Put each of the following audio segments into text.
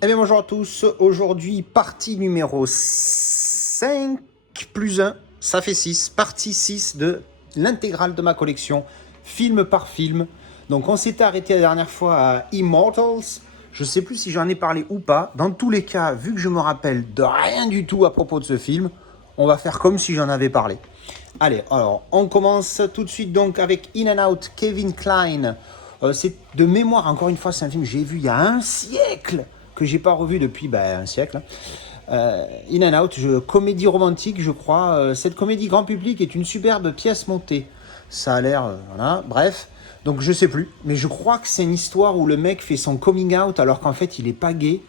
Eh bien bonjour à tous, aujourd'hui partie numéro 5 plus 1, ça fait 6, partie 6 de l'intégrale de ma collection, film par film. Donc on s'était arrêté la dernière fois à Immortals, je sais plus si j'en ai parlé ou pas. Dans tous les cas, vu que je me rappelle de rien du tout à propos de ce film, on va faire comme si j'en avais parlé. Allez, alors on commence tout de suite donc avec In and Out, Kevin Kline. C'est de mémoire, encore une fois, c'est un film que j'ai vu il y a un siècle, que j'ai pas revu depuis un siècle. In and Out, comédie romantique, je crois. Cette comédie grand public est une superbe pièce montée. Ça a l'air, voilà, bref. Donc je sais plus, mais je crois que c'est une histoire où le mec fait son coming out alors qu'en fait il est pas gay.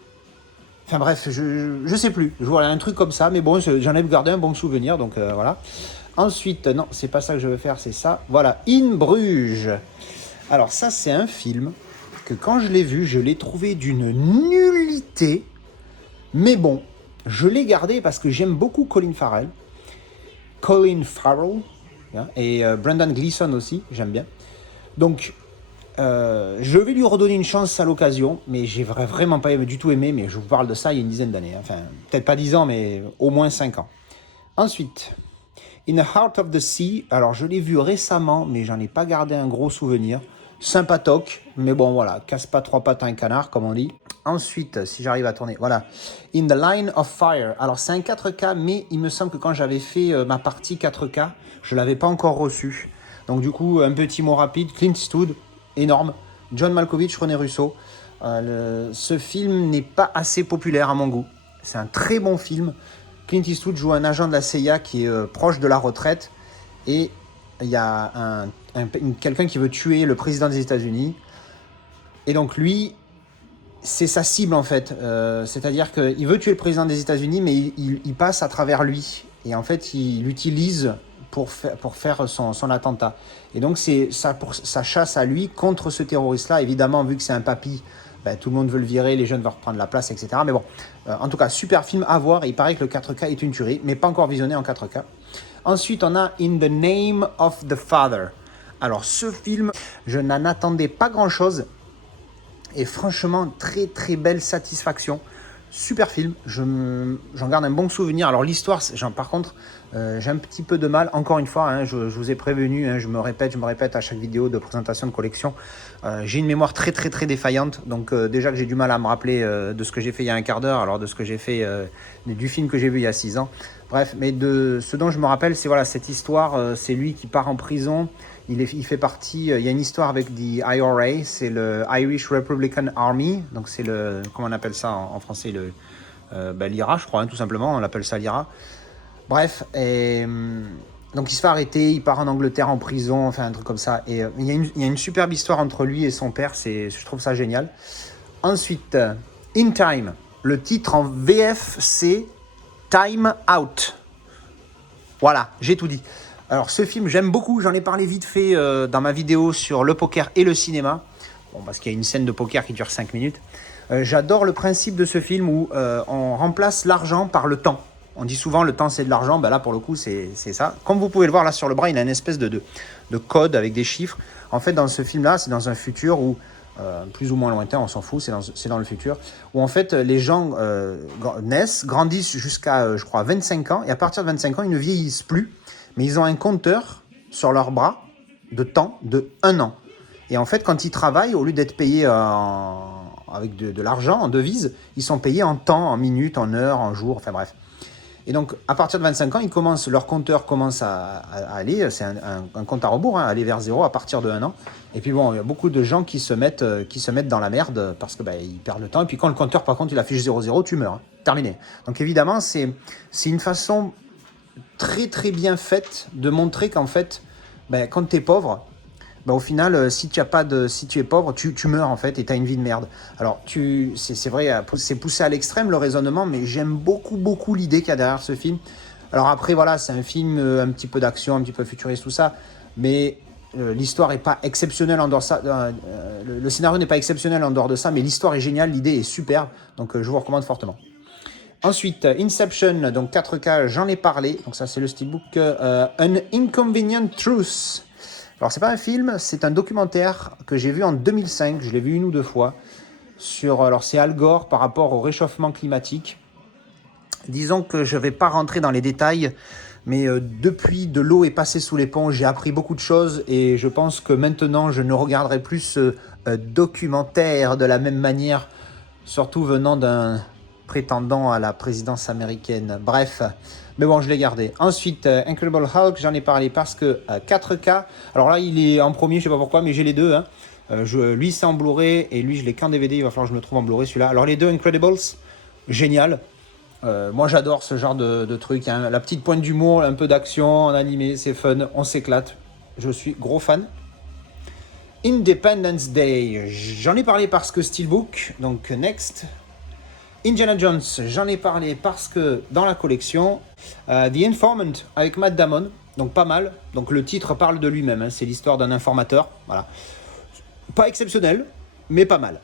Enfin bref, je sais plus. Je vois un truc comme ça, mais bon, j'en ai gardé un bon souvenir, donc voilà. Ensuite, non, c'est pas ça que je veux faire, c'est ça. Voilà, In Bruges. Alors ça, c'est un film que quand je l'ai vu, je l'ai trouvé d'une nullité. Mais bon, je l'ai gardé parce que j'aime beaucoup Colin Farrell. Hein, et Brendan Gleeson aussi, j'aime bien. Donc, je vais lui redonner une chance à l'occasion, mais j'ai vraiment pas du tout aimé, mais je vous parle de ça il y a une dizaine d'années. Enfin, peut-être pas 10 ans, mais au moins 5 ans. Ensuite, In the Heart of the Sea, alors je l'ai vu récemment, mais j'en ai pas gardé un gros souvenir. Sympatoque, mais bon voilà, casse pas trois pattes à un canard, comme on dit. Ensuite, si j'arrive à tourner, voilà. In the Line of Fire. Alors c'est un 4K, mais il me semble que quand j'avais fait ma partie 4K, je l'avais pas encore reçu. Donc du coup, un petit mot rapide. Clint Eastwood, énorme. John Malkovich, René Russo. Ce film n'est pas assez populaire à mon goût. C'est un très bon film. Clint Eastwood joue un agent de la CIA qui est proche de la retraite et il y a quelqu'un qui veut tuer le président des États-Unis. Et donc lui, c'est sa cible en fait. C'est-à-dire qu'il veut tuer le président des États-Unis, mais il passe à travers lui. Et en fait, il l'utilise pour faire son attentat. Et donc c'est sa chasse à lui contre ce terroriste-là. Évidemment, vu que c'est un papy, tout le monde veut le virer, les jeunes veulent reprendre la place, etc. Mais bon, en tout cas, super film à voir. Et il paraît que le 4K est une tuerie, mais pas encore visionné en 4K. Ensuite, on a In the Name of the Father. Alors, ce film, je n'en attendais pas grand-chose. Et franchement, très très belle satisfaction. Super film, j'en garde un bon souvenir. Alors l'histoire, par contre, j'ai un petit peu de mal. Encore une fois, hein, je vous ai prévenu, hein, je me répète à chaque vidéo de présentation de collection. J'ai une mémoire très très très défaillante. Donc déjà que j'ai du mal à me rappeler de ce que j'ai fait il y a un quart d'heure, alors de ce que j'ai fait du film que j'ai vu il y a 6 ans. Bref, mais de ce dont je me rappelle, c'est voilà, cette histoire, c'est lui qui part en prison. Il fait partie, il y a une histoire avec the IRA, c'est le Irish Republican Army, donc c'est le, comment on appelle ça en français, l'IRA, je crois, hein, tout simplement, on l'appelle ça l'IRA. Bref, donc il se fait arrêter, il part en Angleterre en prison, enfin un truc comme ça, et il y a une superbe histoire entre lui et son père, je trouve ça génial. Ensuite, In Time, le titre en VF, c'est Time Out. Voilà, j'ai tout dit. Alors ce film, j'aime beaucoup, j'en ai parlé vite fait dans ma vidéo sur le poker et le cinéma. Bon, parce qu'il y a une scène de poker qui dure 5 minutes. J'adore le principe de ce film où on remplace l'argent par le temps. On dit souvent le temps c'est de l'argent, là pour le coup c'est ça. Comme vous pouvez le voir là sur le bras, il a une espèce de code avec des chiffres. En fait dans ce film là, c'est dans un futur où, plus ou moins lointain, on s'en fout, c'est dans le futur, où en fait les gens naissent, grandissent jusqu'à je crois 25 ans, et à partir de 25 ans ils ne vieillissent plus, mais ils ont un compteur sur leur bras de temps de 1 an. Et en fait, quand ils travaillent, au lieu d'être payés avec de l'argent, en devises, ils sont payés en temps, en minutes, en heures, en jours, enfin bref. Et donc, à partir de 25 ans, leur compteur commence à aller, c'est un compte à rebours, hein, aller vers zéro à partir de 1 an. Et puis bon, il y a beaucoup de gens qui se mettent dans la merde parce que ils perdent le temps. Et puis quand le compteur, par contre, il affiche 0,0, tu meurs. Hein, terminé. Donc évidemment, c'est une façon très très bien faite de montrer qu'en fait, quand tu es pauvre, au final, si tu es pauvre, tu meurs en fait et tu as une vie de merde. Alors, c'est vrai, c'est poussé à l'extrême le raisonnement, mais j'aime beaucoup beaucoup l'idée qu'il y a derrière ce film. Alors après, voilà, c'est un film un petit peu d'action, un petit peu futuriste, tout ça, mais l'histoire n'est pas exceptionnelle en dehors de ça. Le scénario n'est pas exceptionnel en dehors de ça, mais l'histoire est géniale, l'idée est superbe, donc je vous recommande fortement. Ensuite, Inception, donc 4K, j'en ai parlé, donc ça c'est le steelbook. An Inconvenient Truth. Alors c'est pas un film, c'est un documentaire que j'ai vu en 2005, je l'ai vu 1 ou 2 fois. sur, alors c'est Al Gore par rapport au réchauffement climatique. Disons que je ne vais pas rentrer dans les détails, mais depuis de l'eau est passée sous les ponts, j'ai appris beaucoup de choses et je pense que maintenant je ne regarderai plus ce documentaire de la même manière, surtout venant d'un prétendant à la présidence américaine. Bref, mais bon, je l'ai gardé. Ensuite, Incredible Hulk, j'en ai parlé parce que 4K, alors là il est en premier, je sais pas pourquoi, mais j'ai les deux. Hein. Lui c'est en Blu-ray et lui je l'ai qu'en DVD, il va falloir que je me trouve en Blu-ray celui-là. Alors les deux Incredibles, génial. Moi j'adore ce genre de truc, hein. La petite pointe d'humour, un peu d'action en animé, c'est fun, on s'éclate. Je suis gros fan. Independence Day, j'en ai parlé parce que Steelbook, donc next. Indiana Jones, j'en ai parlé parce que dans la collection, The Informant avec Matt Damon, donc pas mal. Donc le titre parle de lui-même, hein. C'est l'histoire d'un informateur, voilà. Pas exceptionnel, mais pas mal.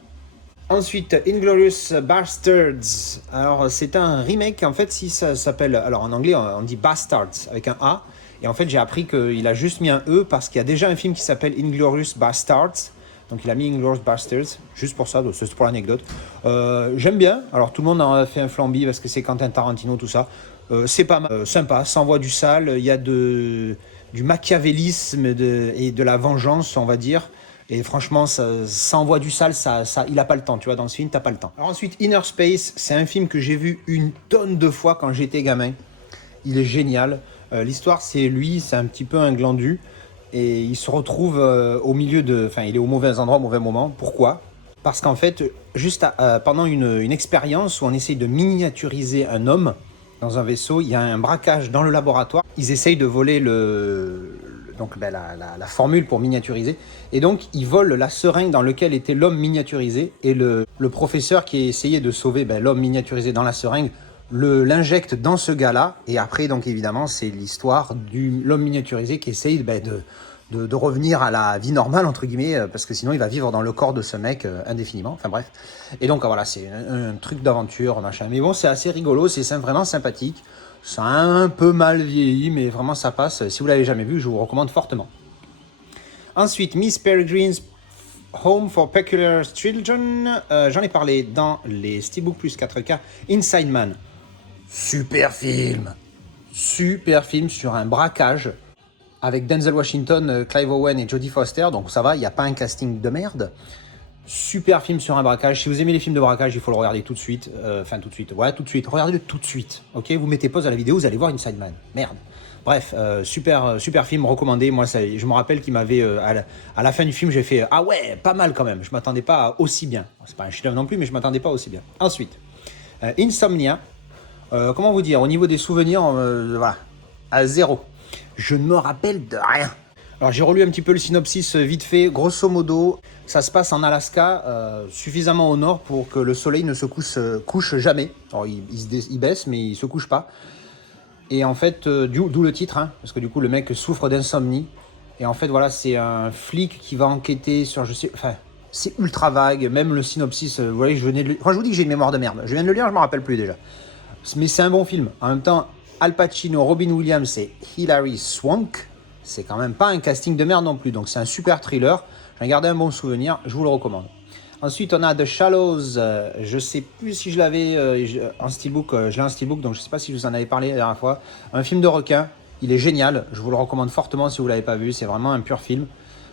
Ensuite, Inglourious Basterds. Alors, c'est un remake, en fait, si ça s'appelle... Alors, en anglais, on dit Bastards, avec un A. Et en fait, j'ai appris qu'il a juste mis un E, parce qu'il y a déjà un film qui s'appelle Inglourious Basterds. Donc, il a mis Inglourious Basterds, juste pour ça, c'est pour l'anecdote. J'aime bien. Alors, tout le monde en a fait un flambi, parce que c'est Quentin Tarantino, tout ça. C'est pas mal, sympa, ça envoie du sale. Il y a du machiavélisme et de la vengeance, on va dire. Et franchement, ça envoie du sale, il n'a pas le temps, tu vois, dans ce film, t'as pas le temps. Alors ensuite, Inner Space, c'est un film que j'ai vu une tonne de fois quand j'étais gamin. Il est génial. L'histoire, c'est lui, c'est un petit peu un glandu. Et il se retrouve au milieu de... Enfin, il est au mauvais endroit, au mauvais moment. Pourquoi ? Parce qu'en fait, juste pendant une expérience où on essaye de miniaturiser un homme dans un vaisseau, il y a un braquage dans le laboratoire. Ils essayent de voler la formule pour miniaturiser. Et donc, ils volent la seringue dans laquelle était l'homme miniaturisé. Et le professeur qui a essayé de sauver l'homme miniaturisé dans la seringue l'injecte dans ce gars-là. Et après, donc évidemment, c'est l'histoire de l'homme miniaturisé qui essaye de revenir à la vie normale, entre guillemets, parce que sinon, il va vivre dans le corps de ce mec indéfiniment. Enfin bref. Et donc, voilà, c'est un truc d'aventure, machin. Mais bon, c'est assez rigolo, c'est vraiment sympathique. Ça a un peu mal vieilli, mais vraiment ça passe. Si vous ne l'avez jamais vu, je vous recommande fortement. Ensuite, Miss Peregrine's Home for Peculiar Children. J'en ai parlé dans les Steelbook plus 4K. Inside Man. Super film. Super film sur un braquage avec Denzel Washington, Clive Owen et Jodie Foster. Donc ça va, il n'y a pas un casting de merde. Super film sur un braquage. Si vous aimez les films de braquage, il faut le regarder tout de suite. Tout de suite. Ouais, tout de suite. Regardez-le tout de suite. Ok, vous mettez pause à la vidéo, vous allez voir Inside Man. Merde. Bref, super film recommandé. Moi, je me rappelle qu'il m'avait à la fin du film, j'ai fait ah ouais, pas mal quand même. Je m'attendais pas à aussi bien. C'est pas un chef-d'œuvre non plus, mais je m'attendais pas aussi bien. Ensuite, Insomnia. Comment vous dire, au niveau des souvenirs, voilà, à zéro. Je ne me rappelle de rien. Alors j'ai relu un petit peu le synopsis vite fait. Grosso modo, ça se passe en Alaska, suffisamment au nord pour que le soleil ne se couche jamais. Alors il baisse, mais il se couche pas. Et en fait, d'où le titre, hein, parce que du coup le mec souffre d'insomnie. Et en fait voilà, c'est un flic qui va enquêter sur, c'est ultra vague. Même le synopsis, vous voyez, je vous dis que j'ai une mémoire de merde. Je viens de le lire, je me rappelle plus déjà. Mais c'est un bon film. En même temps, Al Pacino, Robin Williams et Hilary Swank. C'est quand même pas un casting de merde non plus. Donc c'est un super thriller. J'en ai gardé un bon souvenir. Je vous le recommande. Ensuite, on a The Shallows. Je sais plus si je l'avais en steelbook. Je l'ai en steelbook, donc je sais pas si je vous en avais parlé la dernière fois. Un film de requin. Il est génial. Je vous le recommande fortement si vous l'avez pas vu. C'est vraiment un pur film.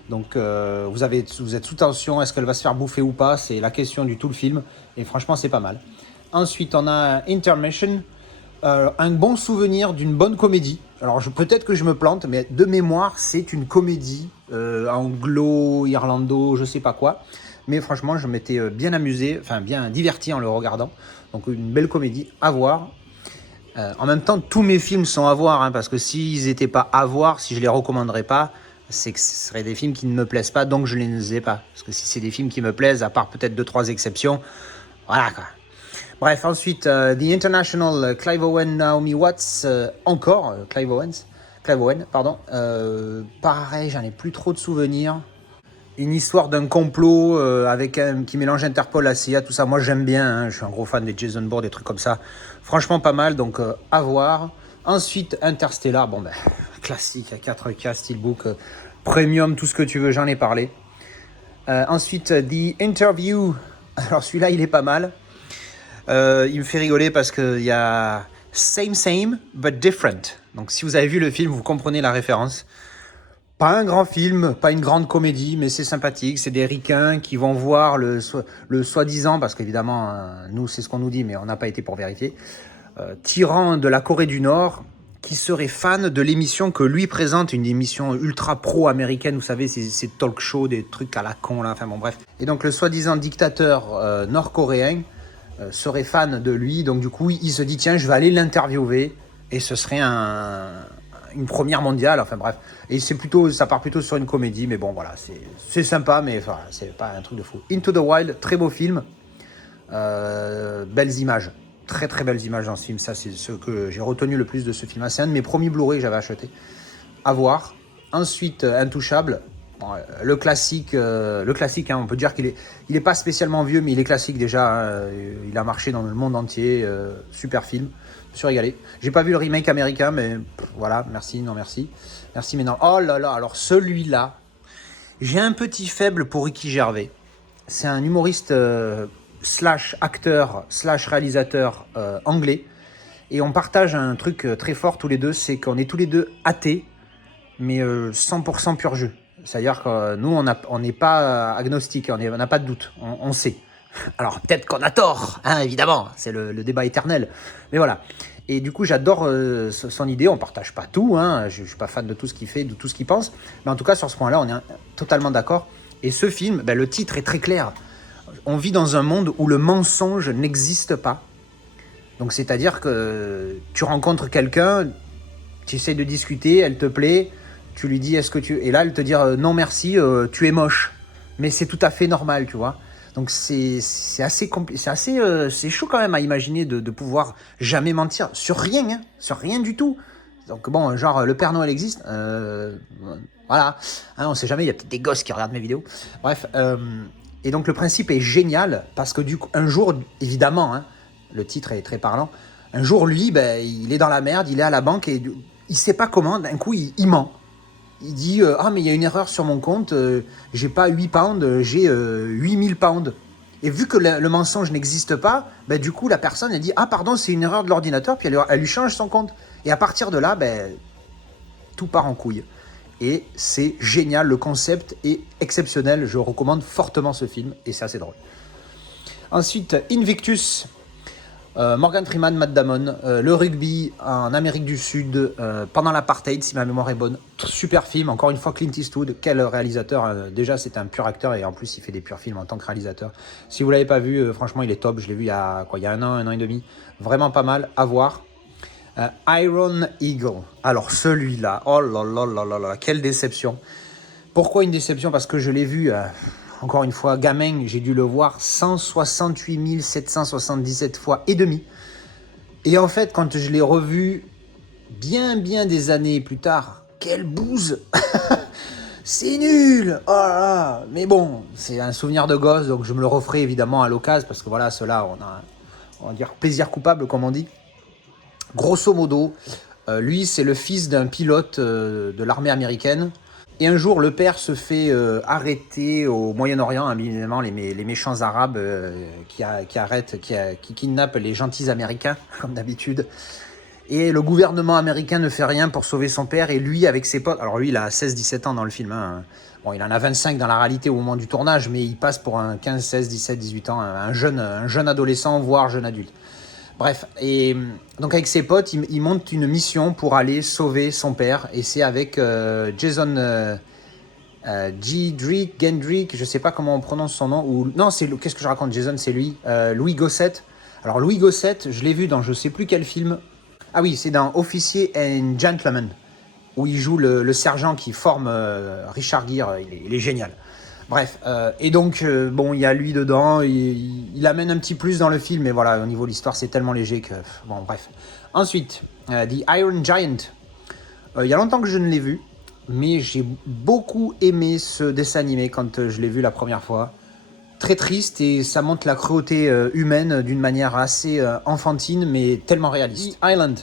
Donc vous êtes sous tension. Est-ce qu'elle va se faire bouffer ou pas? C'est la question du tout le film. Et franchement, c'est pas mal. Ensuite, on a Intermission. Un bon souvenir d'une bonne comédie. Alors peut-être que je me plante, mais de mémoire, c'est une comédie anglo-irlando, je sais pas quoi. Mais franchement, je m'étais bien amusé, bien diverti en le regardant. Donc une belle comédie à voir. En même temps, tous mes films sont à voir, hein, parce que s'ils n'étaient pas à voir, si je les recommanderais pas, c'est que ce seraient des films qui ne me plaisent pas, donc je ne les ai pas. Parce que si c'est des films qui me plaisent, à part peut-être 2-3 exceptions, voilà quoi. Bref, ensuite, The International, Clive Owen, Naomi Watts, Clive Owen, pardon. Pareil, j'en ai plus trop de souvenirs. Une histoire d'un complot qui mélange Interpol, la CIA, tout ça. Moi, j'aime bien, hein, je suis un gros fan des Jason Bourne, des trucs comme ça. Franchement, pas mal, donc à voir. Ensuite, Interstellar, classique, à 4K, Steelbook, Premium, tout ce que tu veux, j'en ai parlé. Ensuite, The Interview Alors celui-là, il est pas mal. Il me fait rigoler parce qu'il y a same but different. Donc si vous avez vu le film, vous comprenez la référence. Pas un grand film, pas une grande comédie, mais c'est sympathique. C'est des ricains qui vont voir le soi-disant, parce qu'évidemment, nous, c'est ce qu'on nous dit, mais on n'a pas été pour vérifier, tyran de la Corée du Nord, qui serait fan de l'émission que lui présente, une émission ultra pro-américaine, vous savez, ces talk shows, des trucs à la con, là, enfin bon, bref. Et donc, le soi-disant dictateur nord-coréen serait fan de lui, donc du coup, il se dit, tiens, je vais aller l'interviewer, et ce serait une première mondiale, enfin bref. Et ça part plutôt sur une comédie, mais bon, voilà, c'est sympa, mais enfin, c'est pas un truc de fou. Into the Wild, très beau film, belles images. Très très belles images dans ce film, ça c'est ce que j'ai retenu le plus de ce film. C'est un de mes premiers Blu-ray que j'avais acheté. À voir. Ensuite, Intouchable, bon, le classique, hein, on peut dire qu'il est pas spécialement vieux, mais il est classique déjà. Hein, il a marché dans le monde entier, super film. Je me suis régalé. J'ai pas vu le remake américain, mais voilà, merci, non merci. Merci, mais non. Oh là là, alors celui-là, j'ai un petit faible pour Ricky Gervais. C'est un humoriste slash acteur slash réalisateur anglais. Et on partage un truc très fort tous les deux, c'est qu'on est tous les deux athées, mais 100% pur jeu. C'est-à-dire que nous, on n'est pas agnostique, on n'a pas de doute, on sait. Alors peut-être qu'on a tort, hein, évidemment, c'est le débat éternel. Mais voilà. Et du coup, j'adore son idée. On partage pas tout, hein. Je suis pas fan de tout ce qu'il fait, de tout ce qu'il pense. Mais en tout cas, sur ce point-là, on est totalement d'accord. Et ce film, ben, le titre est très clair. On vit dans un monde où le mensonge n'existe pas. Donc c'est-à-dire que tu rencontres quelqu'un, tu essaies de discuter, elle te plaît, tu lui dis est-ce que tu... Et là, elle te dit non merci, tu es moche. Mais c'est tout à fait normal, tu vois. Donc c'est assez compliqué, c'est chaud quand même à imaginer de pouvoir jamais mentir sur rien, hein, sur rien du tout. Donc bon, genre le Père Noël existe, voilà, hein, on sait jamais, il y a peut-être des gosses qui regardent mes vidéos. Bref, et donc le principe est génial parce que du coup, un jour, évidemment, hein, le titre est très parlant. Un jour, lui, ben, il est dans la merde, il est à la banque et il sait pas comment, d'un coup, il ment. Il dit ah mais il y a une erreur sur mon compte, j'ai pas 8 pounds, j'ai 8000 pounds. Et vu que le mensonge n'existe pas, ben, du coup la personne elle dit ah pardon c'est une erreur de l'ordinateur, puis elle lui change son compte. Et à partir de là, ben, tout part en couille. Et c'est génial, le concept est exceptionnel, je recommande fortement ce film et c'est assez drôle. Ensuite Invictus. Morgan Freeman, Matt Damon, le rugby en Amérique du Sud pendant l'apartheid, si ma mémoire est bonne. Super film, encore une fois Clint Eastwood, quel réalisateur. Déjà, c'est un pur acteur et en plus, il fait des purs films en tant que réalisateur. Si vous ne l'avez pas vu, franchement, il est top. Je l'ai vu il y a un an et demi. Vraiment pas mal, à voir. Iron Eagle. Alors, celui-là, oh là là là là là, quelle déception. Pourquoi une déception? Parce que je l'ai vu... encore une fois, gamin, j'ai dû le voir 168 777 fois et demi. Et en fait, quand je l'ai revu bien des années plus tard, quelle bouse. C'est nul. Oh là là. Mais bon, c'est un souvenir de gosse, donc je me le referai évidemment à l'occasion, parce que voilà, ceux-là, on va dire plaisir coupable, comme on dit. Grosso modo, lui, c'est le fils d'un pilote de l'armée américaine. Et un jour, le père se fait arrêter au Moyen-Orient, évidemment, les méchants arabes qui kidnappent les gentils américains, comme d'habitude. Et le gouvernement américain ne fait rien pour sauver son père. Et lui, avec ses potes... Alors lui, il a 16-17 ans dans le film. Hein. Bon, il en a 25 dans la réalité au moment du tournage, mais il passe pour un 15, 16, 17, 18 ans, un jeune adolescent, voire jeune adulte. Bref, et donc avec ses potes, il monte une mission pour aller sauver son père. Et c'est avec Jason Gendrick, je sais pas comment on prononce son nom. Non, qu'est-ce que je raconte, Jason, c'est lui. Louis Gossett. Alors Louis Gossett, je l'ai vu dans je sais plus quel film. Ah oui, c'est dans Officier and Gentleman, où il joue le sergent qui forme Richard Gere. Il est génial. Bref, et donc, bon, il y a lui dedans, il amène un petit plus dans le film, mais voilà, au niveau de l'histoire, c'est tellement léger que... Bon, bref. Ensuite, The Iron Giant. Il y a longtemps que je ne l'ai vu, mais j'ai beaucoup aimé ce dessin animé quand je l'ai vu la première fois. Très triste, et ça montre la cruauté humaine d'une manière assez enfantine, mais tellement réaliste. The Island.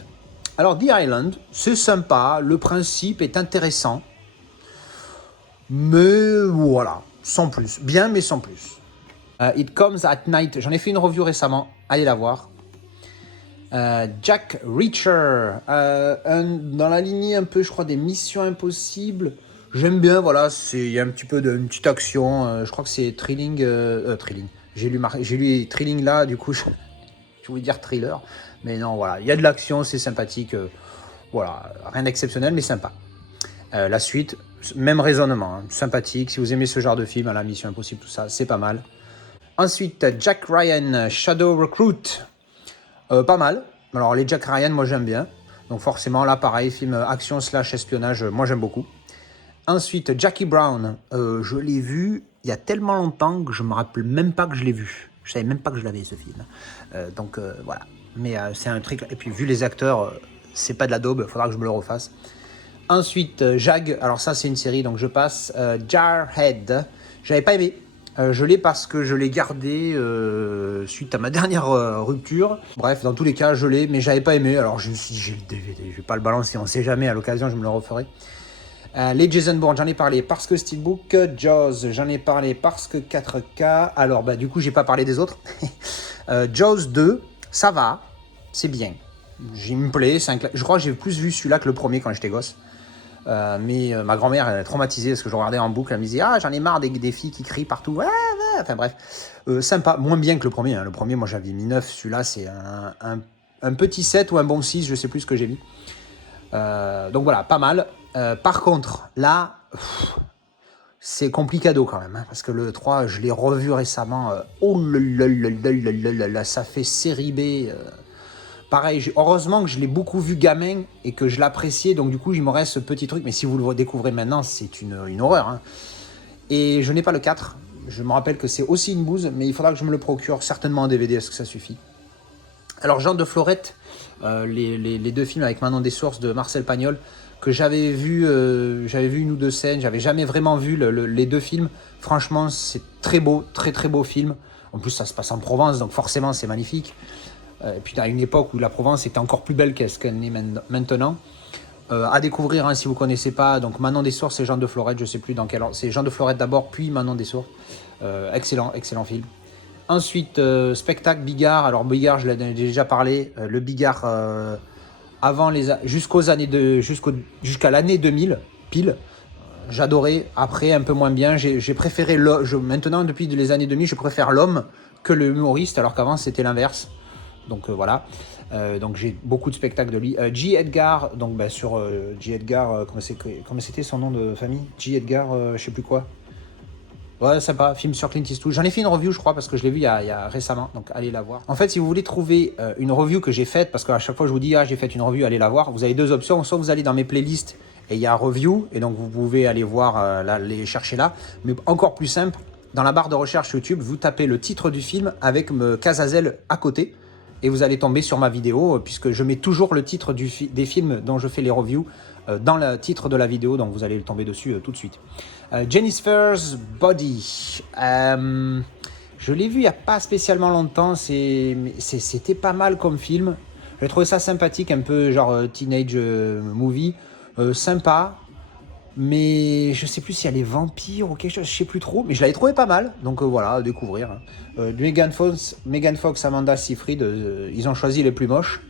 Alors, The Island, c'est sympa, le principe est intéressant, mais voilà... Sans plus. Bien, mais sans plus. It Comes at Night, j'en ai fait une review récemment, allez la voir. Jack Reacher, dans la lignée un peu, je crois, des Missions Impossibles. J'aime bien, voilà, il y a un petit peu une petite action. Je crois que c'est Thrilling. Thrilling. J'ai lu Thrilling là, du coup, je voulais dire thriller. Mais non, voilà, il y a de l'action, c'est sympathique. Voilà, rien d'exceptionnel, mais sympa. La suite, même raisonnement, hein, sympathique. Si vous aimez ce genre de film, la Mission Impossible, tout ça, c'est pas mal. Ensuite, Jack Ryan, Shadow Recruit. Pas mal. Alors, les Jack Ryan, moi, j'aime bien. Donc, forcément, là, pareil, film action / espionnage, moi, j'aime beaucoup. Ensuite, Jackie Brown. Je l'ai vu il y a tellement longtemps que je me rappelle même pas que je l'ai vu. Je savais même pas que je l'avais, ce film. Donc, voilà. Mais c'est un truc... Et puis, vu les acteurs, c'est pas de la daube. Il faudra que je me le refasse. Ensuite, Jag. Alors, ça, c'est une série, donc je passe. Jarhead. J'avais pas aimé. Je l'ai parce que je l'ai gardé suite à ma dernière rupture. Bref, dans tous les cas, je l'ai, mais j'avais pas aimé. Alors je me suis dit, j'ai le DVD, je vais pas le balancer, on sait jamais, à l'occasion, je me le referai. Les Jason Bourne, j'en ai parlé parce que Steelbook. Jaws, j'en ai parlé parce que 4K. Alors, du coup, j'ai pas parlé des autres. Jaws 2, ça va, c'est bien. Il me plaît, je crois que j'ai plus vu celui-là que le premier quand j'étais gosse. Mais ma grand-mère elle est traumatisée parce que je regardais en boucle, elle me disait j'en ai marre des filles qui crient partout, ouais. Enfin bref, sympa, moins bien que le premier, hein. Le premier, moi j'avais mis 9, celui-là c'est un petit 7 ou un bon 6, je sais plus ce que j'ai mis. Donc voilà, pas mal. Par contre, là, c'est complicado quand même, hein, parce que le 3, je l'ai revu récemment. Oh là, ça fait série B. Pareil, heureusement que je l'ai beaucoup vu gamin et que je l'appréciais, donc du coup, il me reste ce petit truc. Mais si vous le découvrez maintenant, c'est une horreur. Hein. Et je n'ai pas le 4. Je me rappelle que c'est aussi une bouse, mais il faudra que je me le procure certainement en DVD, est-ce que ça suffit? Alors, Jean de Florette, les deux films avec Manon Dessources de Marcel Pagnol, que j'avais vu une ou deux scènes, j'avais jamais vraiment vu les deux films. Franchement, c'est très beau, très très beau film. En plus, ça se passe en Provence, donc forcément, c'est magnifique. Et puis à une époque où la Provence était encore plus belle qu'elle n'est maintenant. À découvrir, hein, si vous ne connaissez pas. Donc Manon Dessources et Jean de Florette, je ne sais plus dans quel ordre. C'est Jean de Florette d'abord, puis Manon Dessources. Excellent film. Ensuite, spectacle Bigard. Alors Bigard, je l'ai déjà parlé. Le Bigard jusqu'à l'année 2000, pile. J'adorais. Après, un peu moins bien. J'ai préféré maintenant, depuis les années 2000, je préfère l'homme que le humoriste, alors qu'avant c'était l'inverse. Donc voilà, donc j'ai beaucoup de spectacles de lui. J. Edgar, donc sur J. Edgar, comment c'était son nom de famille? J. Edgar, je sais plus quoi. Ouais, sympa, film sur Clint Eastwood. J'en ai fait une review, je crois, parce que je l'ai vu il y a récemment, donc allez la voir. En fait, si vous voulez trouver une review que j'ai faite, parce qu'à chaque fois je vous dis, j'ai fait une review, allez la voir, vous avez deux options. Soit vous allez dans mes playlists et il y a review, et donc vous pouvez aller voir, les chercher là. Mais encore plus simple, dans la barre de recherche YouTube, vous tapez le titre du film avec Cazazel à côté. Et vous allez tomber sur ma vidéo, puisque je mets toujours le titre des films dont je fais les reviews dans le titre de la vidéo, donc vous allez tomber dessus tout de suite. Jennifer's Body. Je l'ai vu il n'y a pas spécialement longtemps, c'était pas mal comme film. J'ai trouvé ça sympathique, un peu genre teenage movie, sympa. Mais je sais plus s'il y a les vampires ou quelque chose, je sais plus trop, mais je l'avais trouvé pas mal, donc voilà, à découvrir. Megan Fox, Amanda Seyfried, ils ont choisi les plus moches.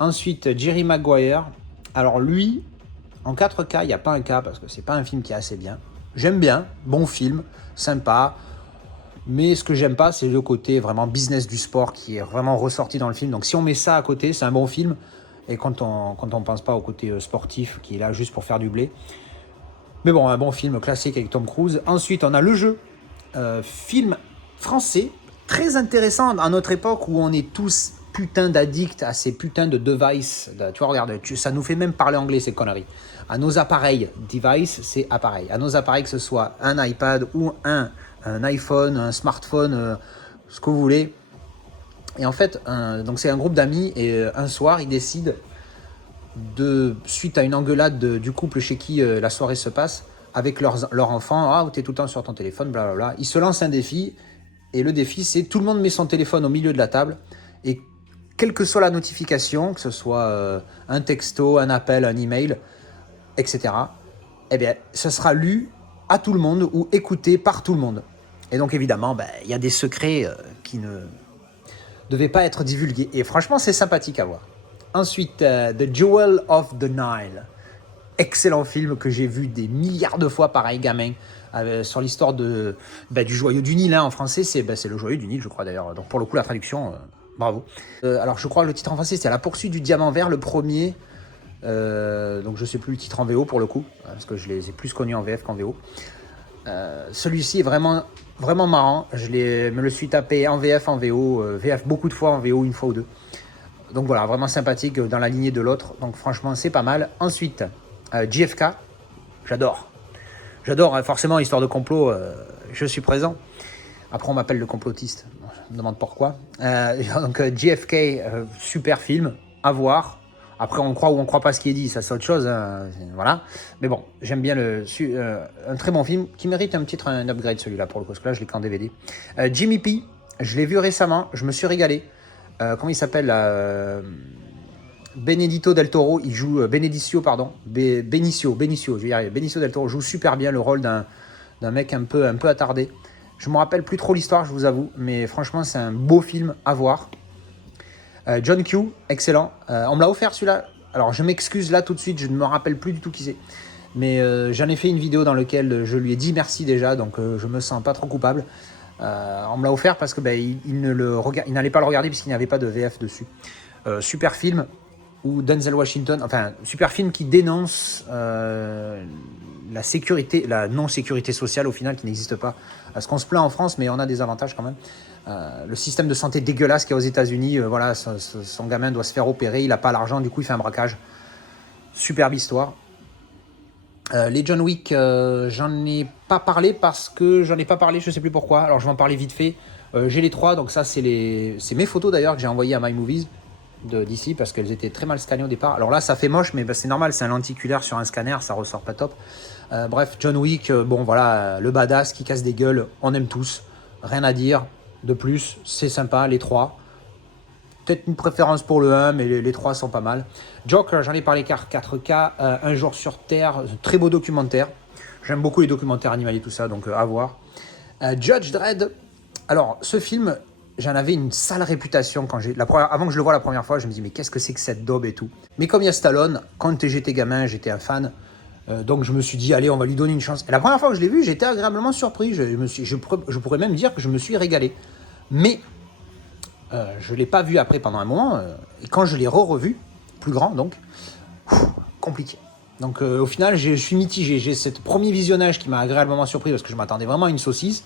Ensuite, Jerry Maguire. Alors lui, en 4K, il n'y a pas un K, parce que c'est pas un film qui est assez bien. J'aime bien, bon film, sympa, mais ce que j'aime pas, c'est le côté vraiment business du sport qui est vraiment ressorti dans le film. Donc si on met ça à côté, c'est un bon film, et quand on pense pas au côté sportif, qui est là juste pour faire du blé. Mais bon, un bon film classique avec Tom Cruise. Ensuite, on a Le Jeu, film français, très intéressant à notre époque où on est tous putain d'addicts à ces putains de devices. Tu vois, regarde, ça nous fait même parler anglais, ces conneries. À nos appareils, device, c'est appareil. À nos appareils, que ce soit un iPad ou un iPhone, un smartphone, ce que vous voulez. Et en fait, donc c'est un groupe d'amis et un soir, ils décident suite à une engueulade du couple chez qui la soirée se passe, avec leur enfant, t'es tout le temps sur ton téléphone, blablabla. Ils se lancent un défi, et le défi, c'est tout le monde met son téléphone au milieu de la table, et quelle que soit la notification, que ce soit un texto, un appel, un email, etc., eh bien, ça sera lu à tout le monde ou écouté par tout le monde. Et donc évidemment, il y a des secrets qui ne devaient pas être divulgués. Et franchement, c'est sympathique à voir. Ensuite, The Jewel of the Nile. Excellent film que j'ai vu des milliards de fois, pareil, gamin, sur l'histoire du joyau du Nil. Hein, en français, c'est le joyau du Nil, je crois d'ailleurs. Donc pour le coup, la traduction, bravo. Alors je crois que le titre en français, c'est À la poursuite du diamant vert, le premier. Donc je sais plus le titre en VO pour le coup, parce que je les ai plus connus en VF qu'en VO. Celui-ci est vraiment, vraiment marrant. Me le suis tapé en VF, en VO, VF beaucoup de fois, en VO une fois ou deux. Donc voilà, vraiment sympathique dans la lignée de l'autre. Donc franchement, c'est pas mal. Ensuite, JFK, j'adore. J'adore, hein, forcément, histoire de complot, je suis présent. Après, on m'appelle le complotiste. Je me demande pourquoi. Donc JFK, super film, à voir. Après, on croit ou on croit pas ce qui est dit, ça c'est autre chose. Hein, voilà. Mais bon, j'aime bien un très bon film qui mérite un upgrade celui-là pour le coup, parce que là, je l'ai qu'en DVD. Jimmy P, je l'ai vu récemment, je me suis régalé. Comment il s'appelle Benedito del Toro, il joue Benicio, je vais y arriver. Benicio del Toro joue super bien le rôle d'un mec un peu attardé. Je me rappelle plus trop l'histoire, je vous avoue, mais franchement, c'est un beau film à voir. John Q, excellent. On me l'a offert celui-là. Alors, je m'excuse là tout de suite, je ne me rappelle plus du tout qui c'est. Mais j'en ai fait une vidéo dans laquelle je lui ai dit merci déjà, donc je me sens pas trop coupable. On me l'a offert parce que il n'allait pas le regarder puisqu'il n'y avait pas de VF dessus. Super film où Denzel Washington, enfin super film qui dénonce la sécurité, la non-sécurité sociale au final qui n'existe pas. Parce qu'on se plaint en France, mais on a des avantages quand même. Le système de santé dégueulasse qu'il y a aux États-Unis, voilà, son gamin doit se faire opérer, il n'a pas l'argent, du coup il fait un braquage. Superbe histoire. Les John Wick, j'en ai pas parlé je sais plus pourquoi. Alors je vais en parler vite fait. J'ai les 3, donc ça c'est mes photos d'ailleurs que j'ai envoyées à MyMovies d'ici parce qu'elles étaient très mal scannées au départ. Alors là ça fait moche, mais c'est normal, c'est un lenticulaire sur un scanner, ça ressort pas top. Bref, John Wick, bon voilà, le badass qui casse des gueules, on aime tous, rien à dire. De plus, c'est sympa, les 3. Peut-être une préférence pour le 1, mais les 3 sont pas mal. Joker, j'en ai parlé 4K, Un jour sur Terre, très beau documentaire. J'aime beaucoup les documentaires animaliers, tout ça, donc à voir. Judge Dredd, alors ce film, j'en avais une sale réputation avant que je le voie la première fois, je me dis mais qu'est-ce que c'est que cette daube et tout. Mais comme il y a Stallone, quand j'étais gamin, j'étais un fan. Donc je me suis dit allez, on va lui donner une chance. Et la première fois que je l'ai vu, j'étais agréablement surpris. Je pourrais même dire que je me suis régalé. Mais je ne l'ai pas vu après pendant un moment. Et quand je l'ai revu, plus grand donc, compliqué. Donc au final, je suis mitigé. J'ai ce premier visionnage qui m'a agréablement surpris parce que je m'attendais vraiment à une saucisse.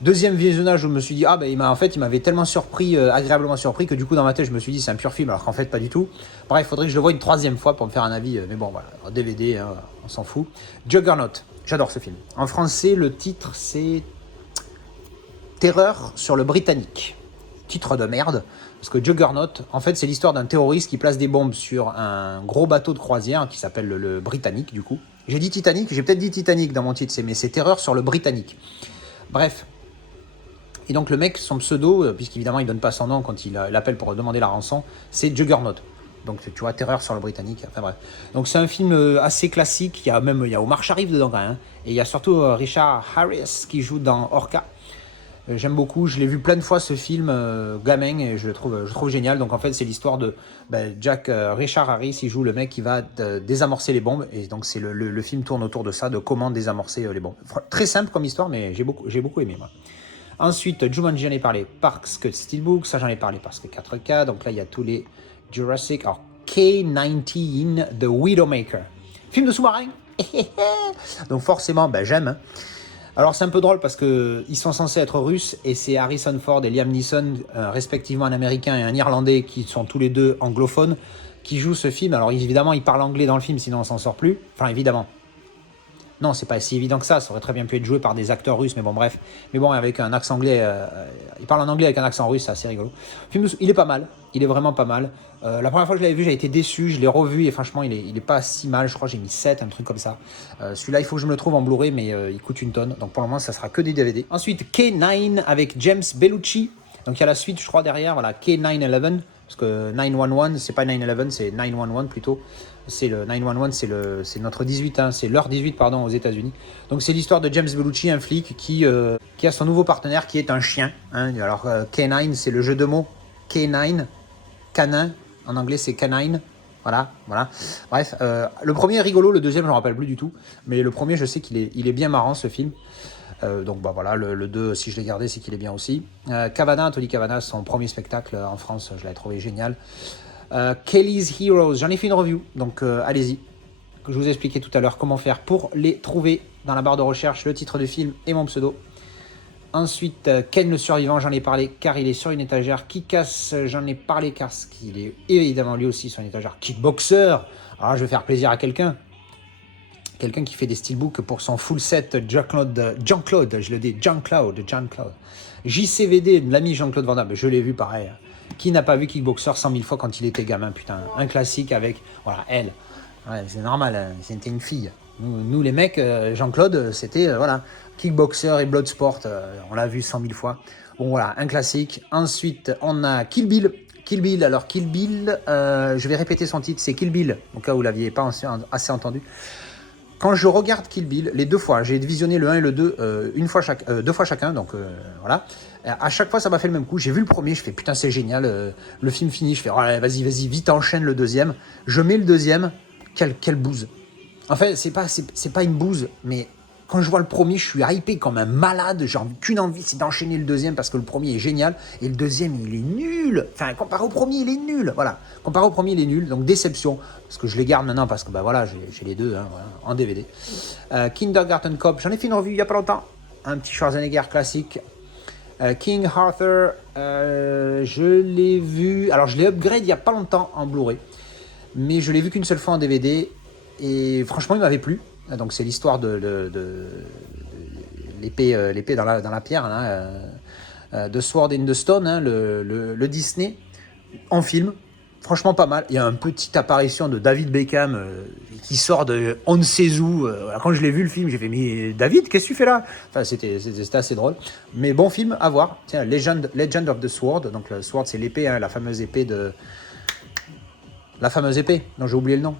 Deuxième visionnage où je me suis dit, il m'avait tellement surpris, agréablement surpris, que du coup dans ma tête je me suis dit c'est un pur film, alors qu'en fait pas du tout. Bref, il faudrait que je le voie une 3e fois pour me faire un avis, mais bon voilà, DVD, hein, on s'en fout. Juggernaut, j'adore ce film. En français, le titre c'est Terreur sur le Britannique. Titre de merde, parce que Juggernaut, en fait c'est l'histoire d'un terroriste qui place des bombes sur un gros bateau de croisière qui s'appelle le Britannique du coup. J'ai dit Titanic, j'ai peut-être dit Titanic dans mon titre, mais c'est Terreur sur le Britannique. Bref. Et donc le mec, son pseudo, puisqu'évidemment il donne pas son nom quand il appelle pour demander la rançon, c'est Juggernaut. Donc tu vois, Terreur sur le Britannique, enfin bref. Donc c'est un film assez classique, il y a Omar Sharif dedans quand même, hein. Et il y a surtout Richard Harris qui joue dans Orca. J'aime beaucoup, je l'ai vu plein de fois ce film, gamin, et je le trouve génial. Donc en fait c'est l'histoire de Richard Harris, il joue le mec qui va désamorcer les bombes, et donc c'est le film tourne autour de ça, de comment désamorcer les bombes. Très simple comme histoire, mais j'ai beaucoup aimé moi. Ensuite, Jumanji, j'en ai parlé parce que Steelbook, ça j'en ai parlé parce que 4K, donc là il y a tous les Jurassic, alors K-19, The Widowmaker, film de sous-marin, donc forcément j'aime. Hein. Alors c'est un peu drôle parce qu'ils sont censés être russes et c'est Harrison Ford et Liam Neeson, respectivement un américain et un irlandais qui sont tous les deux anglophones, qui jouent ce film. Alors évidemment ils parlent anglais dans le film sinon on s'en sort plus, enfin évidemment. Non, c'est pas si évident que ça aurait très bien pu être joué par des acteurs russes, mais bon, bref. Mais bon, avec un accent anglais, il parle en anglais avec un accent russe, c'est assez rigolo. Le film, il est pas mal, il est vraiment pas mal. La première fois que je l'avais vu, j'ai été déçu, je l'ai revu, et franchement, il est pas si mal, je crois que j'ai mis 7, un truc comme ça. Celui-là, il faut que je me le trouve en Blu-ray, mais il coûte une tonne, donc pour le moment, ça sera que des DVD. Ensuite, K9 avec James Bellucci, donc il y a la suite, je crois, derrière, voilà, K9-11. parce que 911, c'est pas 9/11, c'est 911 plutôt. C'est le 911, c'est notre 18, hein, c'est l'heure 18 pardon aux États-Unis. Donc c'est l'histoire de James Belushi, un flic qui a son nouveau partenaire qui est un chien. Hein. Alors K9, c'est le jeu de mots K9, canin. En anglais c'est canine. Voilà. Bref, le premier est rigolo, le deuxième je ne me rappelle plus du tout, mais le premier je sais qu'il est bien marrant ce film. Donc bah voilà, le 2, si je l'ai gardé, c'est qu'il est bien aussi. Anthony Cavana, son premier spectacle en France, je l'avais trouvé génial. Kelly's Heroes, j'en ai fait une review, donc allez-y. Je vous ai expliqué tout à l'heure comment faire pour les trouver dans la barre de recherche, le titre du film et mon pseudo. Ensuite, Ken le survivant, j'en ai parlé car il est sur une étagère. Kick-Ass, j'en ai parlé car il est évidemment lui aussi sur une étagère. Kickboxer, alors je vais faire plaisir à quelqu'un qui fait des steelbooks pour son full set Jean-Claude, je le dis, Jean-Claude. JCVD, l'ami Jean-Claude Van Damme, je l'ai vu pareil. Qui n'a pas vu Kickboxer 100 000 fois quand il était gamin, putain. Un classique avec, voilà, elle. Ouais, c'est normal, hein, c'était une fille. Nous les mecs, Jean-Claude, c'était, voilà, Kickboxer et Bloodsport, on l'a vu 100 000 fois. Bon, voilà, un classique. Ensuite, on a Kill Bill. Alors Kill Bill, je vais répéter son titre, c'est Kill Bill, au cas où vous ne l'aviez pas assez entendu. Quand je regarde Kill Bill, les deux fois, j'ai visionné le 1 et le 2, deux fois chacun, donc voilà. À chaque fois, ça m'a fait le même coup. J'ai vu le premier, je fais putain, c'est génial. Le film fini, je fais oh, vas-y, vite, enchaîne le deuxième. Je mets le deuxième, quelle bouse. En fait, c'est pas une bouse, mais quand je vois le premier, je suis hypé comme un malade. J'ai qu'une envie, c'est d'enchaîner le deuxième parce que le premier est génial et le deuxième, il est nul. Enfin, comparé au premier, il est nul. Voilà, comparé au premier, il est nul. Donc déception, parce que je les garde maintenant parce que bah voilà, j'ai les deux hein, voilà, en DVD. Kindergarten Cop, j'en ai fait une revue il y a pas longtemps. Un petit Schwarzenegger classique. King Arthur, je l'ai vu. Alors je l'ai upgrade il y a pas longtemps en Blu-ray, mais je l'ai vu qu'une seule fois en DVD et franchement, il m'avait plu. Donc c'est l'histoire de l'épée dans la pierre, hein, de Sword in the Stone, hein, le Disney en film. Franchement pas mal. Il y a une petite apparition de David Beckham qui sort de on ne sait où. Quand je l'ai vu le film, j'ai fait mais David, qu'est-ce que tu fais là? Enfin c'était assez drôle. Mais bon film à voir. Tiens, Legend of the Sword. Donc le Sword c'est l'épée, hein, la fameuse épée dont j'ai oublié le nom.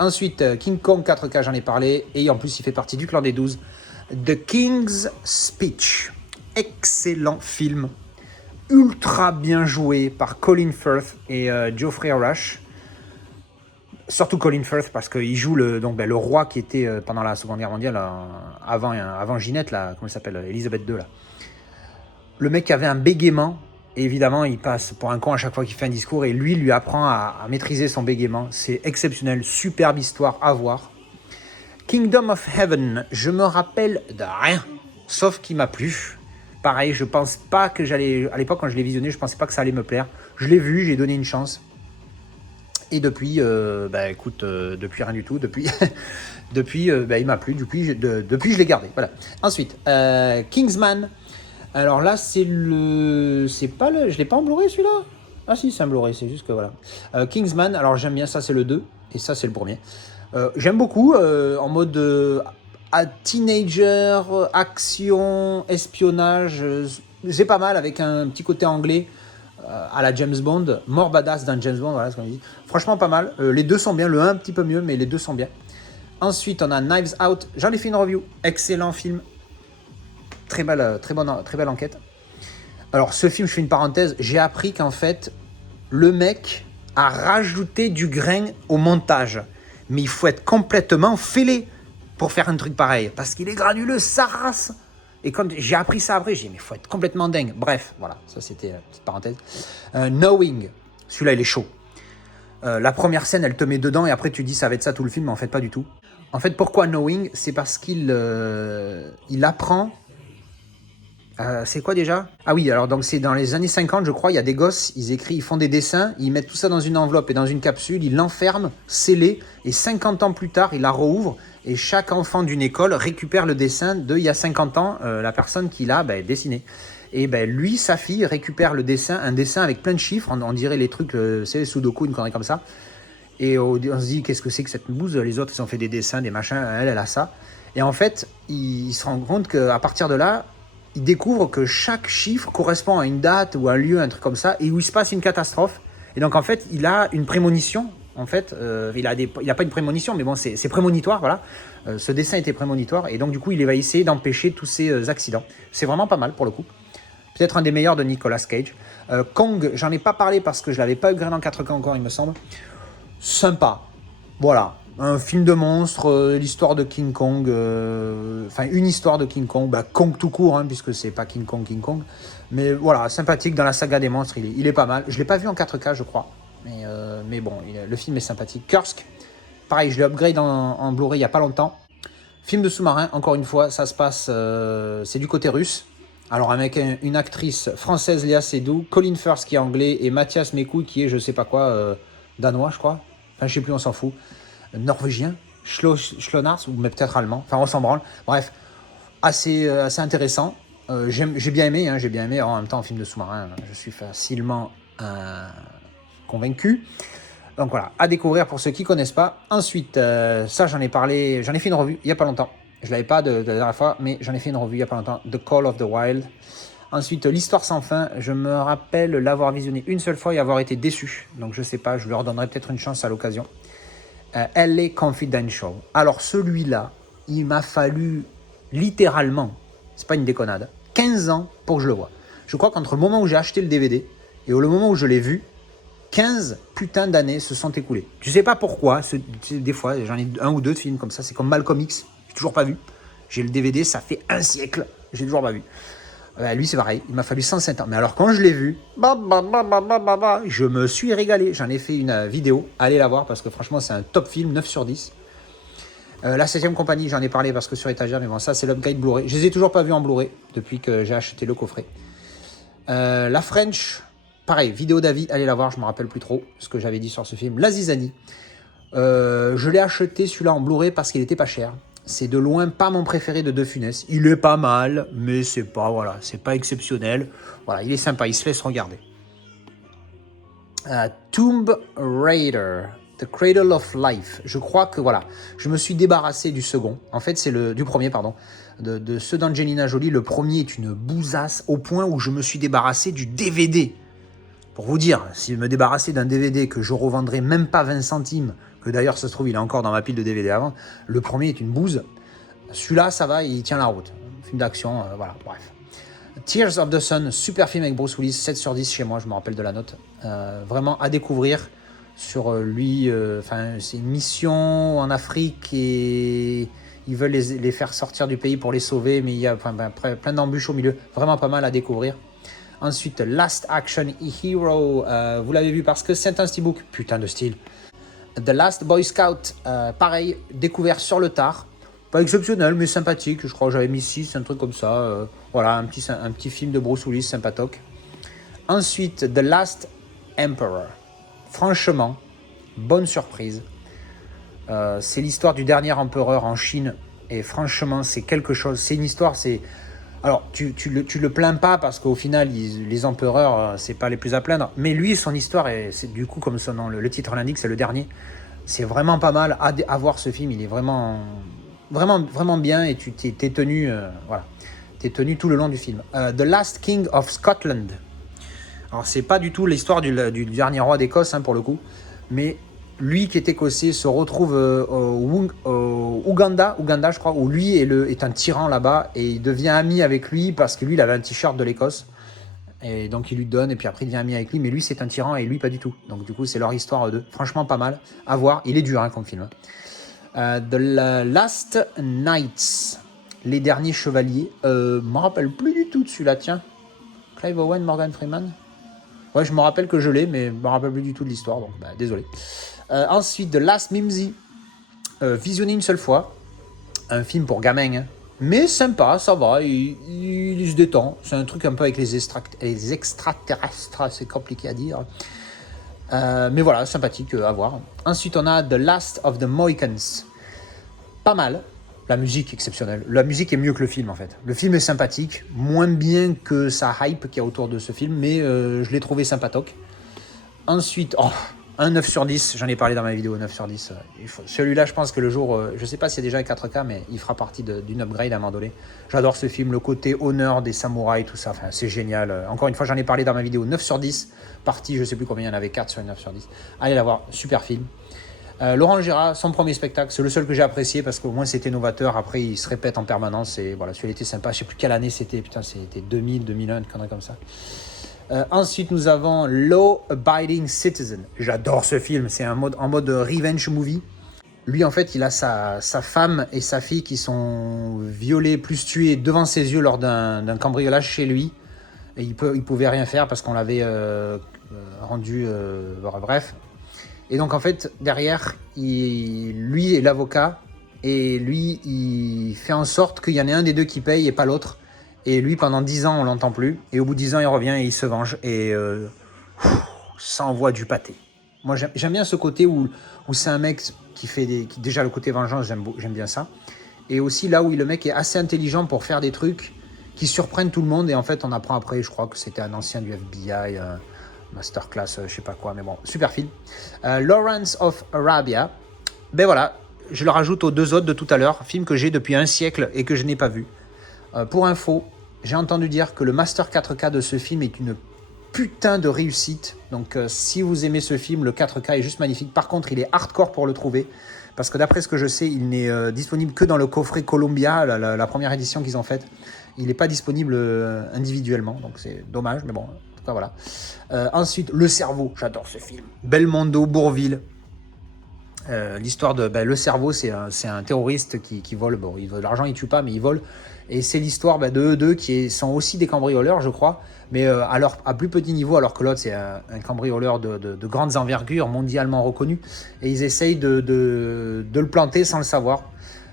Ensuite, King Kong 4K, j'en ai parlé. Et en plus, il fait partie du clan des 12. The King's Speech. Excellent film. Ultra bien joué par Colin Firth et Geoffrey Rush. Surtout Colin Firth parce qu'il joue le roi qui était pendant la Seconde Guerre mondiale, avant Ginette, là, comment elle s'appelle, Elisabeth II. Là. Le mec avait un bégaiement. Et évidemment, il passe pour un con à chaque fois qu'il fait un discours et lui apprend à maîtriser son bégaiement. C'est exceptionnel, superbe histoire à voir. Kingdom of Heaven, je me rappelle de rien, sauf qu'il m'a plu. Pareil, je pense pas que j'allais... À l'époque, quand je l'ai visionné, je pensais pas que ça allait me plaire. Je l'ai vu, j'ai donné une chance. Et depuis, depuis rien du tout. Depuis, il m'a plu. Depuis, je l'ai gardé. Voilà. Ensuite, Kingsman. Alors là, je l'ai pas en Blu-ray celui-là. Ah si, c'est un Blu-ray, c'est juste que voilà. Kingsman, alors j'aime bien, ça c'est le 2, et ça c'est le premier. J'aime beaucoup, en mode teenager, action, espionnage, c'est pas mal avec un petit côté anglais à la James Bond, more badass dans James Bond, voilà ce qu'on dit. Franchement pas mal, les deux sont bien, le 1 un petit peu mieux, mais les deux sont bien. Ensuite, on a Knives Out, j'en ai fait une review, excellent film. Très belle enquête. Alors, ce film, je fais une parenthèse, j'ai appris qu'en fait, le mec a rajouté du grain au montage. Mais il faut être complètement fêlé pour faire un truc pareil. Parce qu'il est granuleux, sa race. Et quand j'ai appris ça après, j'ai dit, mais il faut être complètement dingue. Bref, voilà, ça c'était une petite parenthèse. Knowing, celui-là, il est chaud. La première scène, elle te met dedans et après tu dis, ça va être ça tout le film, mais en fait, pas du tout. En fait, pourquoi Knowing? C'est parce qu'il apprend... c'est quoi déjà? Ah oui, alors donc c'est dans les années 50, je crois, il y a des gosses, ils font des dessins, ils mettent tout ça dans une enveloppe et dans une capsule, ils l'enferment, scellé, et 50 ans plus tard, ils la rouvrent, et chaque enfant d'une école récupère le dessin d'il y a 50 ans, la personne qui l'a dessiné. Et lui, sa fille, récupère un dessin avec plein de chiffres, on dirait les trucs, c'est Sudoku, une connerie comme ça, et on se dit, qu'est-ce que c'est que cette bouse? Les autres, ils ont fait des dessins, des machins, elle a ça. Et en fait, il se rend compte qu'à partir de là, il découvre que chaque chiffre correspond à une date ou un lieu, un truc comme ça, et où il se passe une catastrophe. Et donc en fait, il a une prémonition. En fait, il a pas une prémonition, mais bon, c'est prémonitoire, voilà. Ce dessin était prémonitoire, et donc du coup, il va essayer d'empêcher tous ces accidents. C'est vraiment pas mal pour le coup. Peut-être un des meilleurs de Nicolas Cage. Kong, j'en ai pas parlé parce que je l'avais pas upgradé en 4K encore, il me semble. Sympa. Voilà. Un film de monstre, l'histoire de King Kong. Enfin, une histoire de King Kong. Bah, Kong tout court, hein, puisque c'est pas King Kong, King Kong. Mais voilà, sympathique dans la saga des monstres. Il est pas mal. Je l'ai pas vu en 4K, je crois. Mais bon, le film est sympathique. Kursk, pareil, je l'ai upgrade en Blu-ray il y a pas longtemps. Film de sous-marin, encore une fois, ça se passe. C'est du côté russe. Alors avec une actrice française, Léa Seydoux, Colin Firth qui est anglais et Mathias Mekouy qui est je sais pas quoi, danois je crois, enfin je sais plus, on s'en fout, norvégien, Schlonars ou mais peut-être allemand, enfin on s'en branle, bref, assez intéressant, j'ai bien aimé, en même temps en film de sous-marin, je suis facilement convaincu. Donc voilà, à découvrir pour ceux qui ne connaissent pas. Ensuite, ça j'en ai parlé, j'en ai fait une revue il n'y a pas longtemps. Je ne l'avais pas de la dernière fois, mais j'en ai fait une revue il n'y a pas longtemps. The Call of the Wild. Ensuite, L'Histoire sans fin. Je me rappelle l'avoir visionné une seule fois et avoir été déçu. Donc je ne sais pas, je leur donnerai peut-être une chance à l'occasion. LA Confidential. Alors celui-là, il m'a fallu littéralement, c'est pas une déconnade, 15 ans pour que je le voie. Je crois qu'entre le moment où j'ai acheté le DVD et le moment où je l'ai vu, 15 putains d'années se sont écoulées. Je sais pas pourquoi, des fois j'en ai un ou deux de films comme ça, c'est comme Malcolm X, j'ai toujours pas vu. J'ai le DVD, ça fait un siècle, j'ai toujours pas vu. Lui c'est pareil, il m'a fallu 105 ans. Mais alors quand je l'ai vu, je me suis régalé. J'en ai fait une vidéo, allez la voir parce que franchement c'est un top film, 9 sur 10. La 7ème compagnie, j'en ai parlé parce que sur étagère, mais bon ça c'est l'upgrade Blu-ray. Je les ai toujours pas vus en Blu-ray depuis que j'ai acheté le coffret. La French, pareil, vidéo d'avis, allez la voir, je me rappelle plus trop ce que j'avais dit sur ce film. La Zizanie, je l'ai acheté celui-là en Blu-ray parce qu'il était pas cher. C'est de loin pas mon préféré de De Funès. Il est pas mal, mais c'est pas exceptionnel. Voilà, il est sympa, il se laisse regarder. Tomb Raider, The Cradle of Life. Je crois que voilà, je me suis débarrassé du second. En fait, c'est du premier, pardon. De ceux d'Angelina Jolie, le premier est une bousasse au point où je me suis débarrassé du DVD. Pour vous dire, si je me débarrassais d'un DVD que je revendrais même pas 20 centimes, que d'ailleurs, ça se trouve, il est encore dans ma pile de DVD avant, le premier est une bouse. Celui-là, ça va, il tient la route. Film d'action, voilà, bref. Tears of the Sun, super film avec Bruce Willis, 7 sur 10 chez moi, je me rappelle de la note. Vraiment à découvrir sur lui. C'est une mission en Afrique et ils veulent les faire sortir du pays pour les sauver, mais il y a plein d'embûches au milieu. Vraiment pas mal à découvrir. Ensuite, Last Action Hero, vous l'avez vu parce que c'est un steelbook, putain de style. The Last Boy Scout, pareil, découvert sur le tard. Pas exceptionnel, mais sympathique. Je crois que j'avais mis 6, un truc comme ça. Voilà, un petit film de Bruce Willis, sympatoque. Ensuite, The Last Emperor. Franchement, bonne surprise. C'est l'histoire du dernier empereur en Chine. Et franchement, c'est quelque chose. C'est une histoire, c'est... Alors, tu le plains pas parce qu'au final, les empereurs, c'est pas les plus à plaindre. Mais lui, son histoire, c'est du coup, comme son nom, le titre l'indique, c'est le dernier. C'est vraiment pas mal à voir ce film. Il est vraiment bien et t'es tenu, voilà. T'es tenu tout le long du film. The Last King of Scotland. Alors, c'est pas du tout l'histoire du dernier roi d'Écosse, hein, pour le coup. Mais lui qui est écossais se retrouve au Ouganda, je crois, où lui est un tyran là-bas et il devient ami avec lui parce que lui, il avait un t-shirt de l'Écosse. Et donc, il lui donne et puis après, il devient ami avec lui. Mais lui, c'est un tyran et lui, pas du tout. Donc, du coup, c'est leur histoire à deux. Franchement, pas mal à voir. Il est dur, hein, comme film. The Last Knights, les derniers chevaliers. Je me rappelle plus du tout de celui-là, tiens. Clive Owen, Morgan Freeman. Ouais, je me rappelle que je l'ai, mais je me rappelle plus du tout de l'histoire, donc désolé. Ensuite, The Last Mimsy, visionné une seule fois. Un film pour gamins, hein. Mais sympa, ça va, il se détend. C'est un truc un peu avec les extraterrestres, c'est compliqué à dire. Mais voilà, sympathique à voir. Ensuite, on a The Last of the Mohicans. Pas mal. La musique exceptionnelle. La musique est mieux que le film, en fait. Le film est sympathique, moins bien que sa hype qu'il y a autour de ce film, mais je l'ai trouvé sympatoque. Ensuite, un 9 sur 10, j'en ai parlé dans ma vidéo 9 sur 10. Celui-là, je pense que le jour, je sais pas si c'est déjà 4K, mais il fera partie d'une upgrade à un moment donné. J'adore ce film, le côté honneur des samouraïs, tout ça, enfin, c'est génial. Encore une fois, j'en ai parlé dans ma vidéo 9 sur 10, partie, je sais plus combien il y en avait, 4 sur 9 sur 10. Allez la voir, super film. Laurent Gérard, son premier spectacle, c'est le seul que j'ai apprécié parce qu'au moins c'était novateur. Après, il se répète en permanence et voilà, celui-là était sympa. Je sais plus quelle année c'était, putain, c'était 2000, 2001, une connerie comme ça. Ensuite, nous avons Law Abiding Citizen. J'adore ce film, c'est en mode revenge movie. Lui, en fait, il a sa femme et sa fille qui sont violées plus tuées devant ses yeux lors d'un cambriolage chez lui. Et il pouvait rien faire parce qu'on l'avait rendu... bref. Et donc, en fait, derrière, lui est l'avocat. Et lui, il fait en sorte qu'il y en ait un des deux qui paye et pas l'autre. Et lui, pendant 10 ans, on l'entend plus. Et au bout de 10 ans, il revient et il se venge. Et ça envoie du pâté. Moi, j'aime bien ce côté où c'est un mec qui fait déjà le côté vengeance, j'aime bien ça. Et aussi là où le mec est assez intelligent pour faire des trucs qui surprennent tout le monde. Et en fait, on apprend après, je crois que c'était un ancien du FBI, masterclass, je sais pas quoi. Mais bon, super film. Lawrence of Arabia. Ben voilà, je le rajoute aux deux autres de tout à l'heure. Film que j'ai depuis un siècle et que je n'ai pas vu. Pour info, j'ai entendu dire que le Master 4K de ce film est une putain de réussite. Donc si vous aimez ce film, le 4K est juste magnifique. Par contre, il est hardcore pour le trouver. Parce que d'après ce que je sais, il n'est disponible que dans le coffret Columbia, la première édition qu'ils ont faite. Il n'est pas disponible individuellement. Donc c'est dommage, mais bon, en tout cas voilà. Ensuite, Le Cerveau, j'adore ce film. Belmondo, Bourvil. L'histoire de Le Cerveau, c'est un terroriste qui vole. Bon, il vole de l'argent, il tue pas, mais il vole. Et c'est l'histoire de eux deux qui sont aussi des cambrioleurs, je crois, mais à plus petit niveau, alors que l'autre, c'est un cambrioleur de grandes envergures, mondialement reconnu. Et ils essayent de le planter sans le savoir.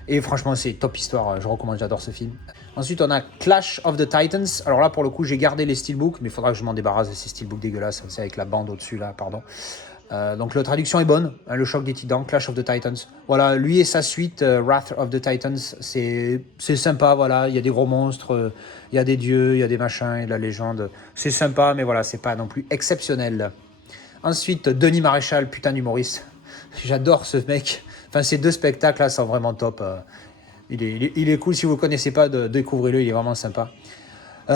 Et franchement, c'est top histoire, je recommande, j'adore ce film. Ensuite, on a Clash of the Titans. Alors là, pour le coup, j'ai gardé les steelbooks, mais il faudra que je m'en débarrasse de ces steelbooks dégueulasses, c'est avec la bande au-dessus, là, pardon. Donc la traduction est bonne, hein, le choc des titans, Clash of the Titans. Voilà, lui et sa suite, Wrath of the Titans, c'est sympa, voilà, il y a des gros monstres, il y a des dieux, il y a des machins, il y a de la légende. C'est sympa, mais voilà, c'est pas non plus exceptionnel. Ensuite, Denis Maréchal, putain d'humoriste. J'adore ce mec. Enfin, ces deux spectacles là sont vraiment top. Il est cool, si vous ne le connaissez pas, découvrez-le, il est vraiment sympa.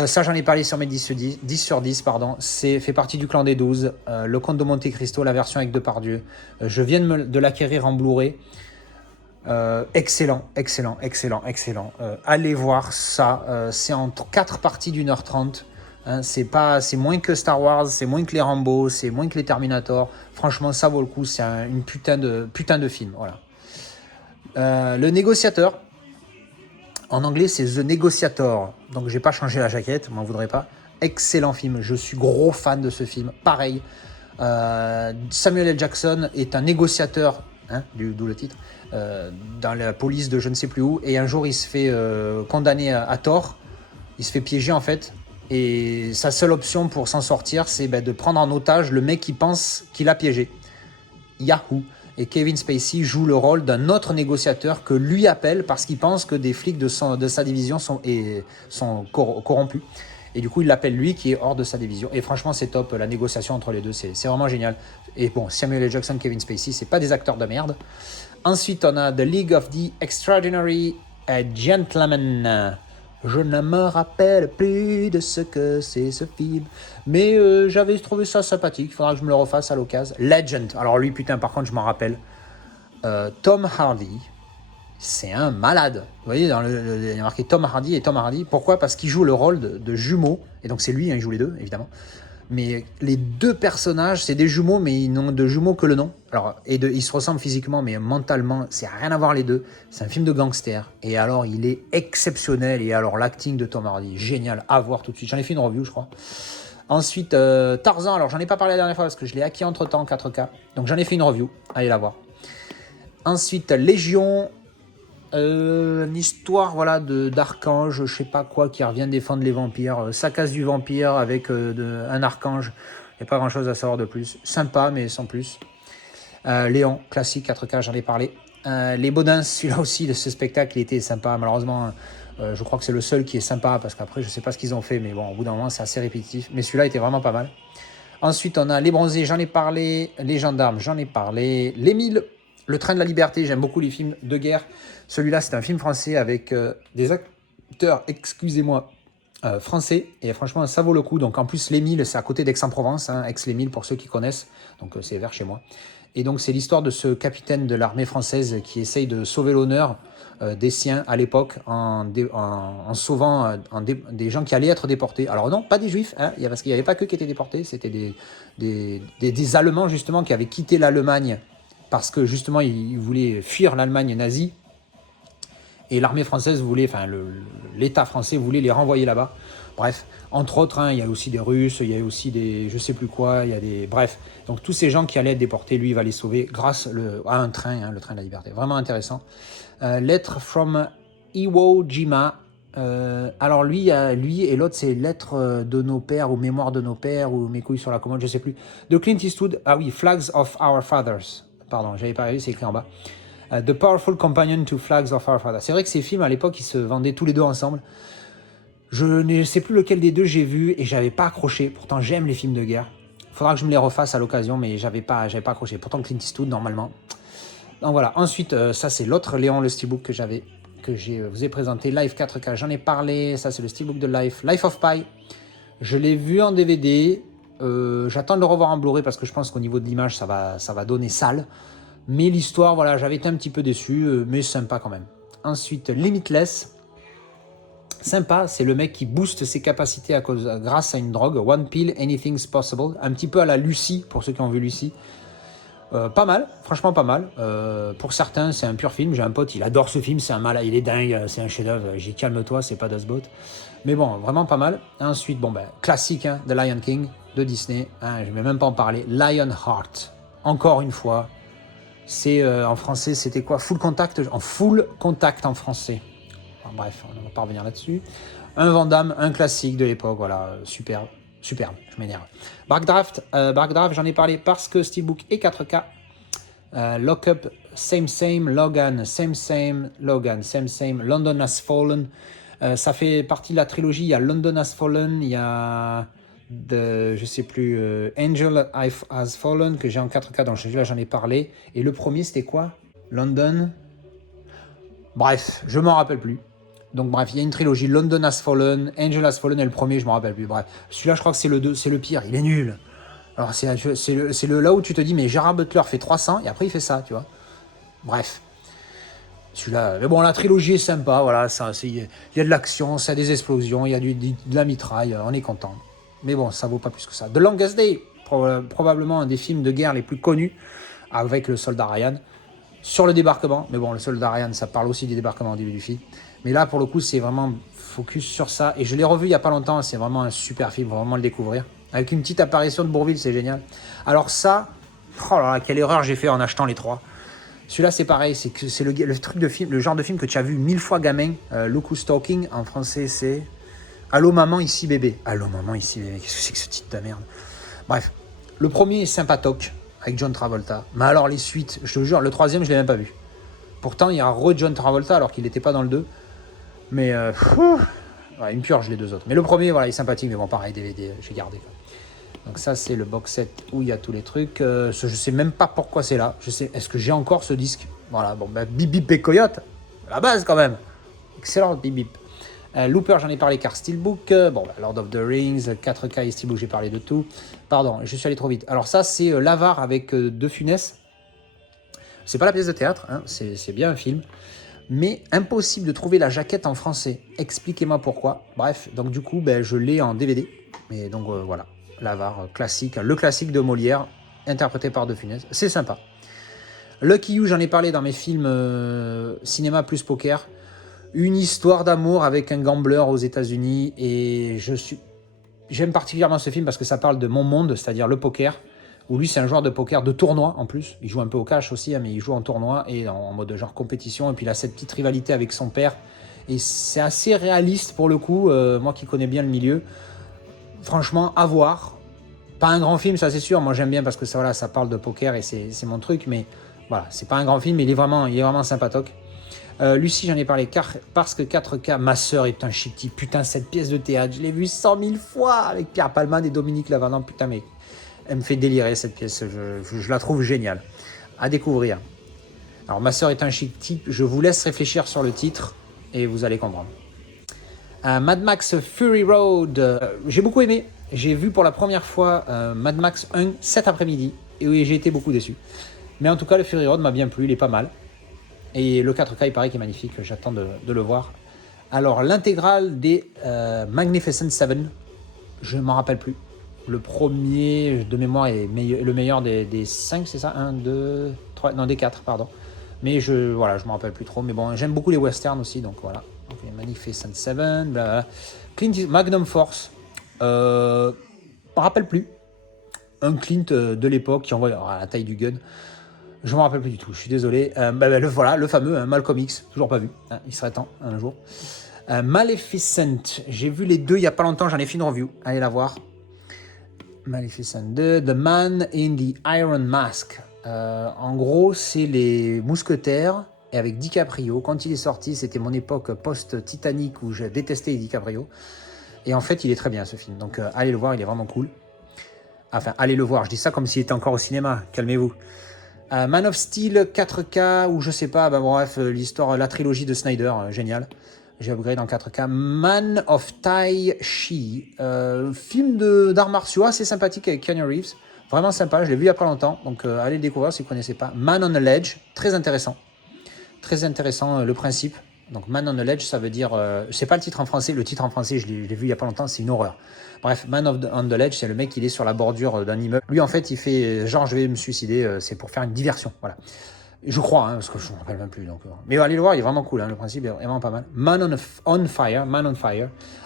Ça, j'en ai parlé sur mes 10 sur 10, pardon. Fait partie du clan des 12. Le Comte de Monte Cristo, la version avec Depardieu. Je viens de l'acquérir en Blu-ray. Excellent. Allez voir ça. C'est en 4 parties d'1h30. Hein, c'est moins que Star Wars, c'est moins que les Rambo, c'est moins que les Terminator. Franchement, ça vaut le coup. C'est une putain de film. Voilà. Le Négociateur. En anglais, c'est The Negotiator. Donc, j'ai pas changé la jaquette, m'en voudrez pas. Excellent film. Je suis gros fan de ce film. Pareil. Samuel L. Jackson est un négociateur, hein, d'où le titre, dans la police de je ne sais plus où. Et un jour, il se fait condamner à tort. Il se fait piéger, en fait. Et sa seule option pour s'en sortir, c'est de prendre en otage le mec qui pense qu'il a piégé. Yahoo! Et Kevin Spacey joue le rôle d'un autre négociateur que lui appelle parce qu'il pense que des flics de sa division sont corrompus. Et du coup, il l'appelle lui qui est hors de sa division. Et franchement, c'est top. La négociation entre les deux, c'est vraiment génial. Et bon, Samuel L. Jackson, Kevin Spacey, c'est pas des acteurs de merde. Ensuite, on a The League of the Extraordinary Gentlemen. Je ne me rappelle plus de ce que c'est ce film. Mais j'avais trouvé ça sympathique. Il faudra que je me le refasse à l'occasion. Legend. Alors lui, putain, par contre, je m'en rappelle. Tom Hardy. C'est un malade. Vous voyez, il y a marqué Tom Hardy et Tom Hardy. Pourquoi ? Parce qu'il joue le rôle de jumeaux. Et donc c'est lui, hein, il joue les deux, évidemment. Mais les deux personnages, c'est des jumeaux, mais ils n'ont de jumeaux que le nom. Alors, ils se ressemblent physiquement, mais mentalement, c'est rien à voir les deux. C'est un film de gangster. Et alors, il est exceptionnel. Et alors, l'acting de Tom Hardy, génial, à voir tout de suite. J'en ai fait une review, je crois. Ensuite, Tarzan. Alors, j'en ai pas parlé la dernière fois parce que je l'ai acquis entre-temps en 4K. Donc, j'en ai fait une review. Allez la voir. Ensuite, Légion. Une histoire, voilà, d'archange, je sais pas quoi, qui revient défendre les vampires. Ça casse du vampire avec un archange. Il n'y a pas grand chose à savoir de plus. Sympa, mais sans plus. Léon, classique 4K, j'en ai parlé. Les Baudins, celui-là aussi, ce spectacle, il était sympa. Malheureusement, je crois que c'est le seul qui est sympa parce qu'après, je sais pas ce qu'ils ont fait, mais bon, au bout d'un moment, c'est assez répétitif. Mais celui-là était vraiment pas mal. Ensuite, on a Les Bronzés, j'en ai parlé. Les Gendarmes, j'en ai parlé. Les Mille, Le Train de la Liberté, j'aime beaucoup les films de guerre. Celui-là, c'est un film français avec des acteurs, excusez-moi, français. Et franchement, ça vaut le coup. Donc en plus, Les Mille, c'est à côté d'Aix-en-Provence, hein, Aix-les-Mille pour ceux qui connaissent. Donc c'est vers chez moi. Et donc c'est l'histoire de ce capitaine de l'armée française qui essaye de sauver l'honneur des siens à l'époque en sauvant des gens qui allaient être déportés. Alors non, pas des juifs, hein, parce qu'il n'y avait pas que qui étaient déportés, c'était des Allemands justement qui avaient quitté l'Allemagne parce que justement ils voulaient fuir l'Allemagne nazie. Et l'armée française voulait, enfin l'État français voulait les renvoyer là-bas. Bref, entre autres, hein, il y a aussi des Russes, il y a aussi des je sais plus quoi, il y a des... Bref, donc tous ces gens qui allaient être déportés, lui, il va les sauver grâce à un train, hein, le train de la liberté. Vraiment intéressant. Lettre from Iwo Jima. Alors lui et l'autre, c'est Lettres de nos pères ou Mémoire de nos pères ou Mes couilles sur la commode, je sais plus. De Clint Eastwood. Ah oui, Flags of Our Fathers. Pardon, j'avais pas vu, c'est écrit en bas. The Powerful Companion to Flags of Our Fathers. C'est vrai que ces films, à l'époque, ils se vendaient tous les deux ensemble. Je ne sais plus lequel des deux j'ai vu et j'avais pas accroché. Pourtant, j'aime les films de guerre. Faudra que je me les refasse à l'occasion, mais j'avais pas accroché. Pourtant, Clint Eastwood, normalement. Donc voilà. Ensuite, ça, c'est l'autre Léon, le steelbook que je vous ai présenté. Live 4K, j'en ai parlé. Ça, c'est le steelbook de Life. Life of Pi. Je l'ai vu en DVD. J'attends de le revoir en Blu-ray parce que je pense qu'au niveau de l'image, ça va donner sale. Mais l'histoire, voilà, j'avais été un petit peu déçu, mais sympa quand même. Ensuite, Limitless. Sympa, c'est le mec qui booste ses capacités grâce à une drogue. One pill, anything's possible. Un petit peu à la Lucie, pour ceux qui ont vu Lucie. Pas mal, franchement pas mal. Pour certains, c'est un pur film. J'ai un pote, il adore ce film, c'est un malade, il est dingue, c'est un chef-d'œuvre. J'ai dit, calme-toi, c'est pas Das Boot. Mais bon, vraiment pas mal. Ensuite, bon ben, classique, hein, The Lion King de Disney. Hein, je ne vais même pas en parler. Lionheart, encore une fois. C'est en français, c'était quoi? Full Contact, en Full Contact en français. Enfin, bref, on ne va pas revenir là-dessus. Un Van Damme, un classique de l'époque, voilà, superbe, je m'énerve. Backdraft, j'en ai parlé parce que Steelbook est 4K. Lock Up, same, Logan, same, Logan, same, London Has Fallen. Ça fait partie de la trilogie, il y a London Has Fallen, il y a... je sais plus, Angel Has Fallen, que j'ai en 4K, donc là j'en ai parlé. Et le premier, c'était quoi? London. Bref, je m'en rappelle plus. Donc bref, il y a une trilogie, London Has Fallen, Angel Has Fallen, et le premier, je m'en rappelle plus. Bref, celui-là, je crois que c'est le pire, il est nul. Alors c'est là où tu te dis, mais Gerard Butler fait 300, et après il fait ça, tu vois. Bref. Celui-là, mais bon, la trilogie est sympa, voilà, il y a de l'action, ça a des explosions, il y a de la mitraille, on est content. Mais bon, ça vaut pas plus que ça. The Longest Day, probablement un des films de guerre les plus connus, avec le soldat Ryan, sur le débarquement. Mais bon, le soldat Ryan, ça parle aussi du débarquement au début du film. Mais là, pour le coup, c'est vraiment focus sur ça. Et je l'ai revu il y a pas longtemps, c'est vraiment un super film, faut vraiment le découvrir. Avec une petite apparition de Bourvil, c'est génial. Alors ça, oh là là, quelle erreur j'ai fait en achetant les trois. Celui-là, c'est pareil, c'est le truc de film, le genre de film que tu as vu 1000 fois gamin. Look Who's Talking, en français, c'est Allô maman, ici bébé. Allô maman, ici bébé. Qu'est-ce que c'est que ce titre de merde? Bref, le premier est sympatoque avec John Travolta. Mais alors les suites, je te jure, le troisième, je l'ai même pas vu. Pourtant, il y a John Travolta alors qu'il n'était pas dans le 2. Mais ouais, il me purge les deux autres. Mais le premier, voilà, il est sympathique. Mais bon, pareil, DVD, j'ai gardé. Quoi. Donc ça, c'est le box set où il y a tous les trucs. Je sais même pas pourquoi c'est là. Est-ce que j'ai encore ce disque? Voilà, bon, bah, Bip Bip et Coyote, à la base quand même. Excellent, Bip Bip. Looper, j'en ai parlé car Steelbook. Bon, bah, Lord of the Rings, 4K et Steelbook, j'ai parlé de tout. Pardon, je suis allé trop vite. Alors ça, c'est l'Avare avec De Funès. C'est pas la pièce de théâtre, hein, c'est bien un film. Mais impossible de trouver la jaquette en français. Expliquez-moi pourquoi. Bref, donc du coup, ben, je l'ai en DVD. Et donc voilà, l'Avare classique, le classique de Molière, interprété par De Funès. C'est sympa. Lucky You, j'en ai parlé dans mes films cinéma plus poker. Une histoire d'amour avec un gambler aux États-Unis. Et j'aime particulièrement ce film parce que ça parle de mon monde, c'est-à-dire le poker. Où lui, c'est un joueur de poker de tournoi en plus. Il joue un peu au cash aussi, hein, mais il joue en tournoi et en mode genre compétition. Et puis il a cette petite rivalité avec son père. Et c'est assez réaliste pour le coup, moi qui connais bien le milieu. Franchement, à voir. Pas un grand film, ça c'est sûr. Moi j'aime bien parce que ça, voilà, ça parle de poker et c'est mon truc. Mais voilà, c'est pas un grand film, mais il est vraiment sympatoque. Lucie, j'en ai parlé parce que 4K, ma sœur est un chic type. Putain, cette pièce de théâtre, je l'ai vue 100 000 fois avec Pierre Palmade et Dominique Lavanant. Putain, mais Elle me fait délirer cette pièce, je la trouve géniale. À découvrir. Alors ma sœur est un chic type, je vous laisse réfléchir sur le titre et vous allez comprendre. Mad Max Fury Road, j'ai beaucoup aimé. J'ai vu pour la première fois Mad Max 1 cet après-midi et oui, j'ai été beaucoup déçu. Mais en tout cas, le Fury Road m'a bien plu, il est pas mal. Et le 4K, il paraît qu'il est magnifique, j'attends de le voir. Alors, l'intégrale des Magnificent Seven, je ne m'en rappelle plus. Le premier, de mémoire, est le meilleur des 5, c'est ça 1, 2, 3, non, des 4, pardon. Mais je ne me rappelle plus trop. Mais bon, j'aime beaucoup les westerns aussi, donc voilà. Donc, les Magnificent Seven, blablabla. Magnum Force, je ne me rappelle plus. Un Clint de l'époque qui envoie la taille du gun. Je ne me rappelle plus du tout, je suis désolé. Le fameux Malcolm X, toujours pas vu. Il serait temps un jour. Maleficent, j'ai vu les deux il n'y a pas longtemps, j'en ai fait une review. Allez la voir. Maleficent 2, The Man in the Iron Mask. En gros, c'est les mousquetaires et avec DiCaprio. Quand il est sorti, c'était mon époque post-Titanic où je détestais DiCaprio. Et en fait, il est très bien ce film. Donc allez le voir, il est vraiment cool. Enfin, allez le voir, je dis ça comme s'il était encore au cinéma, calmez-vous. Man of Steel 4K ou je sais pas, bref, l'histoire, la trilogie de Snyder, génial. J'ai upgrade en 4K. Man of Tai Chi, film d'arts martiaux assez sympathique avec Keanu Reeves. Vraiment sympa, je l'ai vu il y a pas longtemps, donc allez le découvrir si vous ne connaissez pas. Man on the Ledge, très intéressant. Très intéressant le principe. Donc Man on the Ledge, ça veut dire... je sais pas le titre en français, le titre en français, je l'ai vu il y a pas longtemps, c'est une horreur. Bref, on the Ledge, c'est le mec, il est sur la bordure d'un immeuble. Lui, en fait, il fait genre, je vais me suicider, c'est pour faire une diversion, voilà. Je crois, parce que je ne me rappelle même plus. Donc, mais allez le voir, il est vraiment cool, le principe est vraiment pas mal. Man on Fire.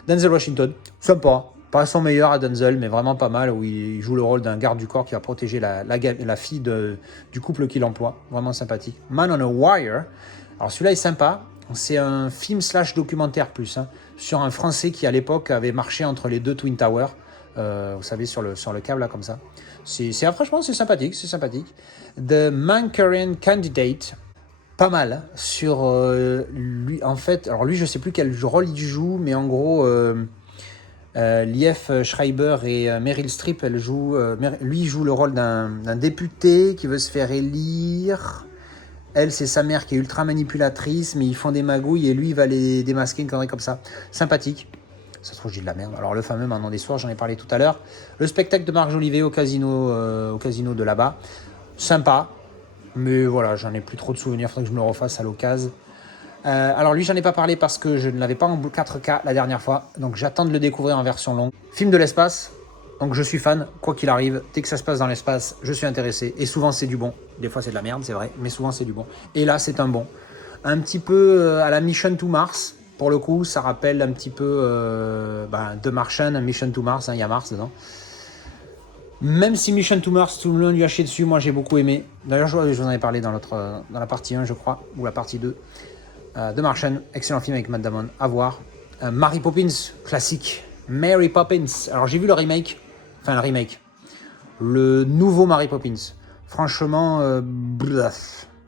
Denzel Washington, sympa. Pas son meilleur à Denzel, mais vraiment pas mal, où il joue le rôle d'un garde du corps qui va protéger la fille du couple qu'il emploie. Vraiment sympathique. Man on a Wire. Alors celui-là est sympa. C'est un film / documentaire plus, sur un Français qui à l'époque avait marché entre les deux Twin Towers, vous savez, sur le câble là comme ça. Franchement c'est sympathique. The Manchurian Candidate, pas mal, sur lui en fait. Alors lui je sais plus quel rôle il joue, mais en gros Lief Schreiber et Meryl Streep, lui il joue le rôle d'un député qui veut se faire élire. Elle, c'est sa mère qui est ultra manipulatrice, mais ils font des magouilles et lui, il va les démasquer, une connerie comme ça. Sympathique. Ça se trouve, je dis de la merde. Alors, le fameux Maintenant des soirs, j'en ai parlé tout à l'heure. Le spectacle de Marc Jolivet au casino de là-bas. Sympa. Mais voilà, j'en ai plus trop de souvenirs. Il faudrait que je me le refasse à l'occasion. Alors, lui, j'en ai pas parlé parce que je ne l'avais pas en 4K la dernière fois. Donc, j'attends de le découvrir en version longue. Film de l'espace. Donc je suis fan, quoi qu'il arrive, dès que ça se passe dans l'espace, je suis intéressé. Et souvent c'est du bon. Des fois c'est de la merde, c'est vrai, mais souvent c'est du bon. Et là c'est un bon. Un petit peu à la Mission to Mars, pour le coup, ça rappelle un petit peu The Martian, Mission to Mars, il y a Mars dedans. Même si Mission to Mars, tout le monde lui a chié dessus, moi j'ai beaucoup aimé. D'ailleurs je vous en ai parlé dans la partie 1 je crois, ou la partie 2. The Martian, excellent film avec Matt Damon, à voir. Mary Poppins, classique. Mary Poppins, alors j'ai vu le nouveau Mary Poppins. Franchement,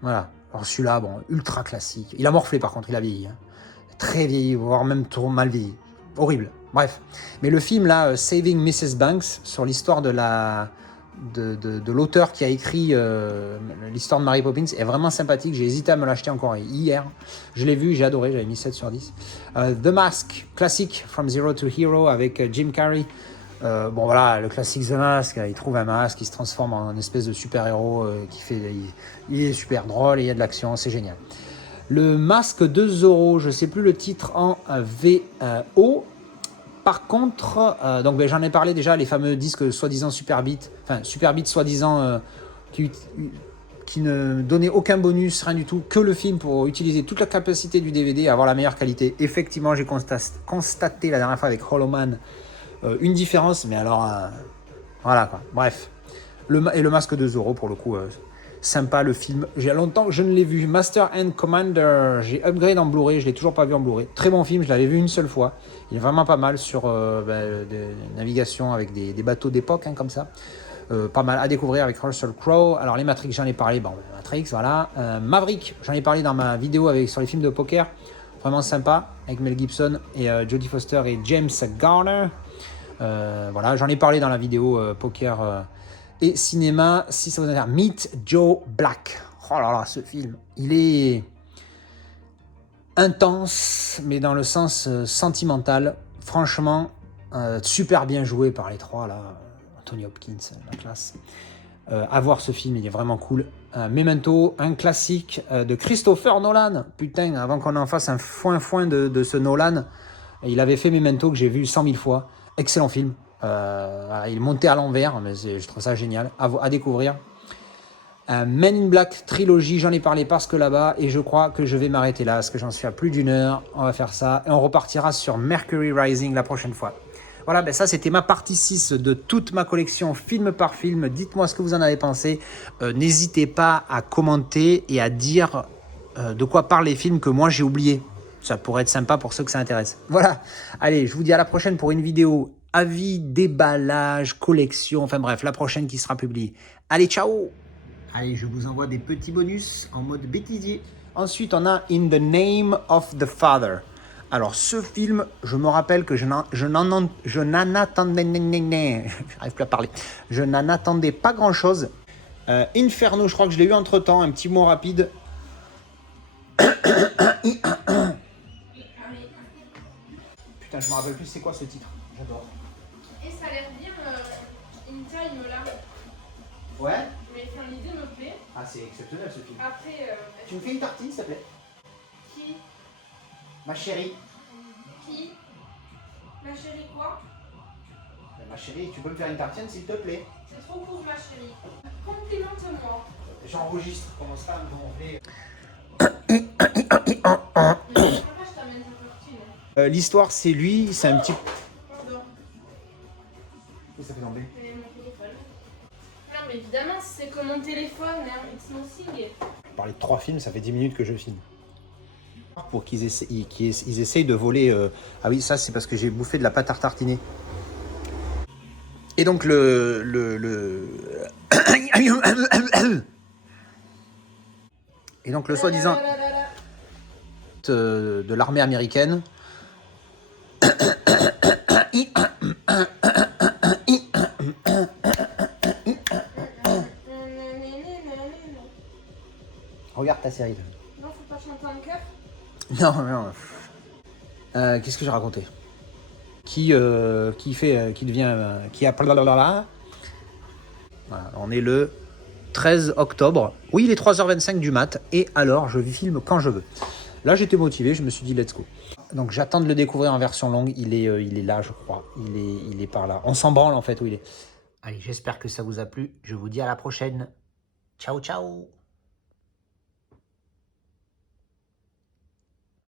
voilà. Alors celui-là, ultra classique. Il a morflé par contre, il a vieilli. Très vieilli, voire même trop mal vieilli. Horrible. Bref. Mais le film là, Saving Mrs. Banks, sur l'histoire de l'auteur qui a écrit l'histoire de Mary Poppins, est vraiment sympathique. J'ai hésité à me l'acheter encore hier. Je l'ai vu, j'ai adoré, j'avais mis 7 sur 10. The Mask, classique, From Zero to Hero, avec Jim Carrey. Voilà, le classique The Mask, il trouve un masque, il se transforme en une espèce de super-héros il est super drôle et il y a de l'action, c'est génial. Le Masque de Zorro, je sais plus le titre en VO. Par contre, j'en ai parlé déjà, les fameux disques soi-disant Superbeat, soi-disant qui ne donnait aucun bonus, rien du tout, que le film pour utiliser toute la capacité du DVD et avoir la meilleure qualité. Effectivement, j'ai constaté la dernière fois avec Hollow Man une différence, mais alors, voilà quoi. Bref, le Masque de Zorro, pour le coup, sympa le film. J'ai longtemps que je ne l'ai vu. Master and Commander, j'ai upgrade en Blu-ray, je l'ai toujours pas vu en Blu-ray. Très bon film, je l'avais vu une seule fois. Il est vraiment pas mal sur des navigations avec des bateaux d'époque, comme ça. Pas mal à découvrir avec Russell Crowe. Alors les Matrix, j'en ai parlé. Matrix, voilà. Maverick, j'en ai parlé dans ma vidéo sur les films de poker. Vraiment sympa, avec Mel Gibson et Jodie Foster et James Garner. Voilà, j'en ai parlé dans la vidéo poker Et cinéma, si ça vous intéresse, Meet Joe Black. Oh là là, ce film, il est intense, mais dans le sens sentimental. Franchement, super bien joué par les trois, là. Anthony Hopkins, la classe. À voir ce film, il est vraiment cool. Memento, un classique de Christopher Nolan. Putain, avant qu'on en fasse un foin de ce Nolan, il avait fait Memento que j'ai vu 100 000 fois. Excellent film. Il est monté à l'envers, mais je trouve ça génial. À découvrir. Men in Black trilogie, j'en ai parlé parce que là-bas, et je crois que je vais m'arrêter là, parce que j'en suis à plus d'une heure. On va faire ça, et on repartira sur Mercury Rising la prochaine fois. Voilà, ben ça c'était ma partie 6 de toute ma collection film par film. Dites-moi ce que vous en avez pensé. N'hésitez pas à commenter et à dire de quoi parlent les films que moi j'ai oubliés. Ça pourrait être sympa pour ceux que ça intéresse. Voilà, allez, je vous dis à la prochaine pour une vidéo avis, déballage, collection, enfin bref, la prochaine qui sera publiée. Allez, ciao! Allez, je vous envoie des petits bonus en mode bêtisier. Ensuite, on a In the Name of the Father. Alors, ce film, je me rappelle que je n'en attendais... J'arrive plus à parler. Je n'en attendais pas grand-chose. Inferno, je crois que je l'ai eu entre-temps. Un petit mot rapide. Putain, je me rappelle plus c'est quoi ce titre. J'adore. Et ça a l'air bien in time là. Ouais. Mais enfin, l'idée me plaît. Ah, c'est exceptionnel ce film. Après, Tu me fais une tartine, s'il te plaît? qui Ma chérie. Qui Ma chérie quoi? Ma chérie, tu peux me faire une tartine, s'il te plaît? C'est trop court ma chérie. Complimente-moi. J'enregistre, comment ça, on fait... Mais je t'amène ta tartine. L'histoire, c'est lui, c'est un petit... Pardon. Ça fait tomber. C'est mon téléphone. Non mais évidemment, c'est comme mon téléphone, hein. It's nothing. Parler de 3 films, ça fait 10 minutes que je filme. Pour qu'ils essayent de voler... Ah oui, ça c'est parce que j'ai bouffé de la pâte à tartiner. Et donc Et donc le soi-disant de l'armée américaine. Regarde ta série. Non, faut pas chanter en chœur. Non, non. Qu'est-ce que j'ai raconté? Qui a... Voilà, on est le 13 octobre. Oui, il est 3h25 du mat. Et alors, je filme quand je veux. Là, j'étais motivé. Je me suis dit, let's go. Donc, j'attends de le découvrir en version longue. Il est là, je crois. Il est par là. On s'en branle, en fait, où il est. Allez, j'espère que ça vous a plu. Je vous dis à la prochaine. Ciao, ciao.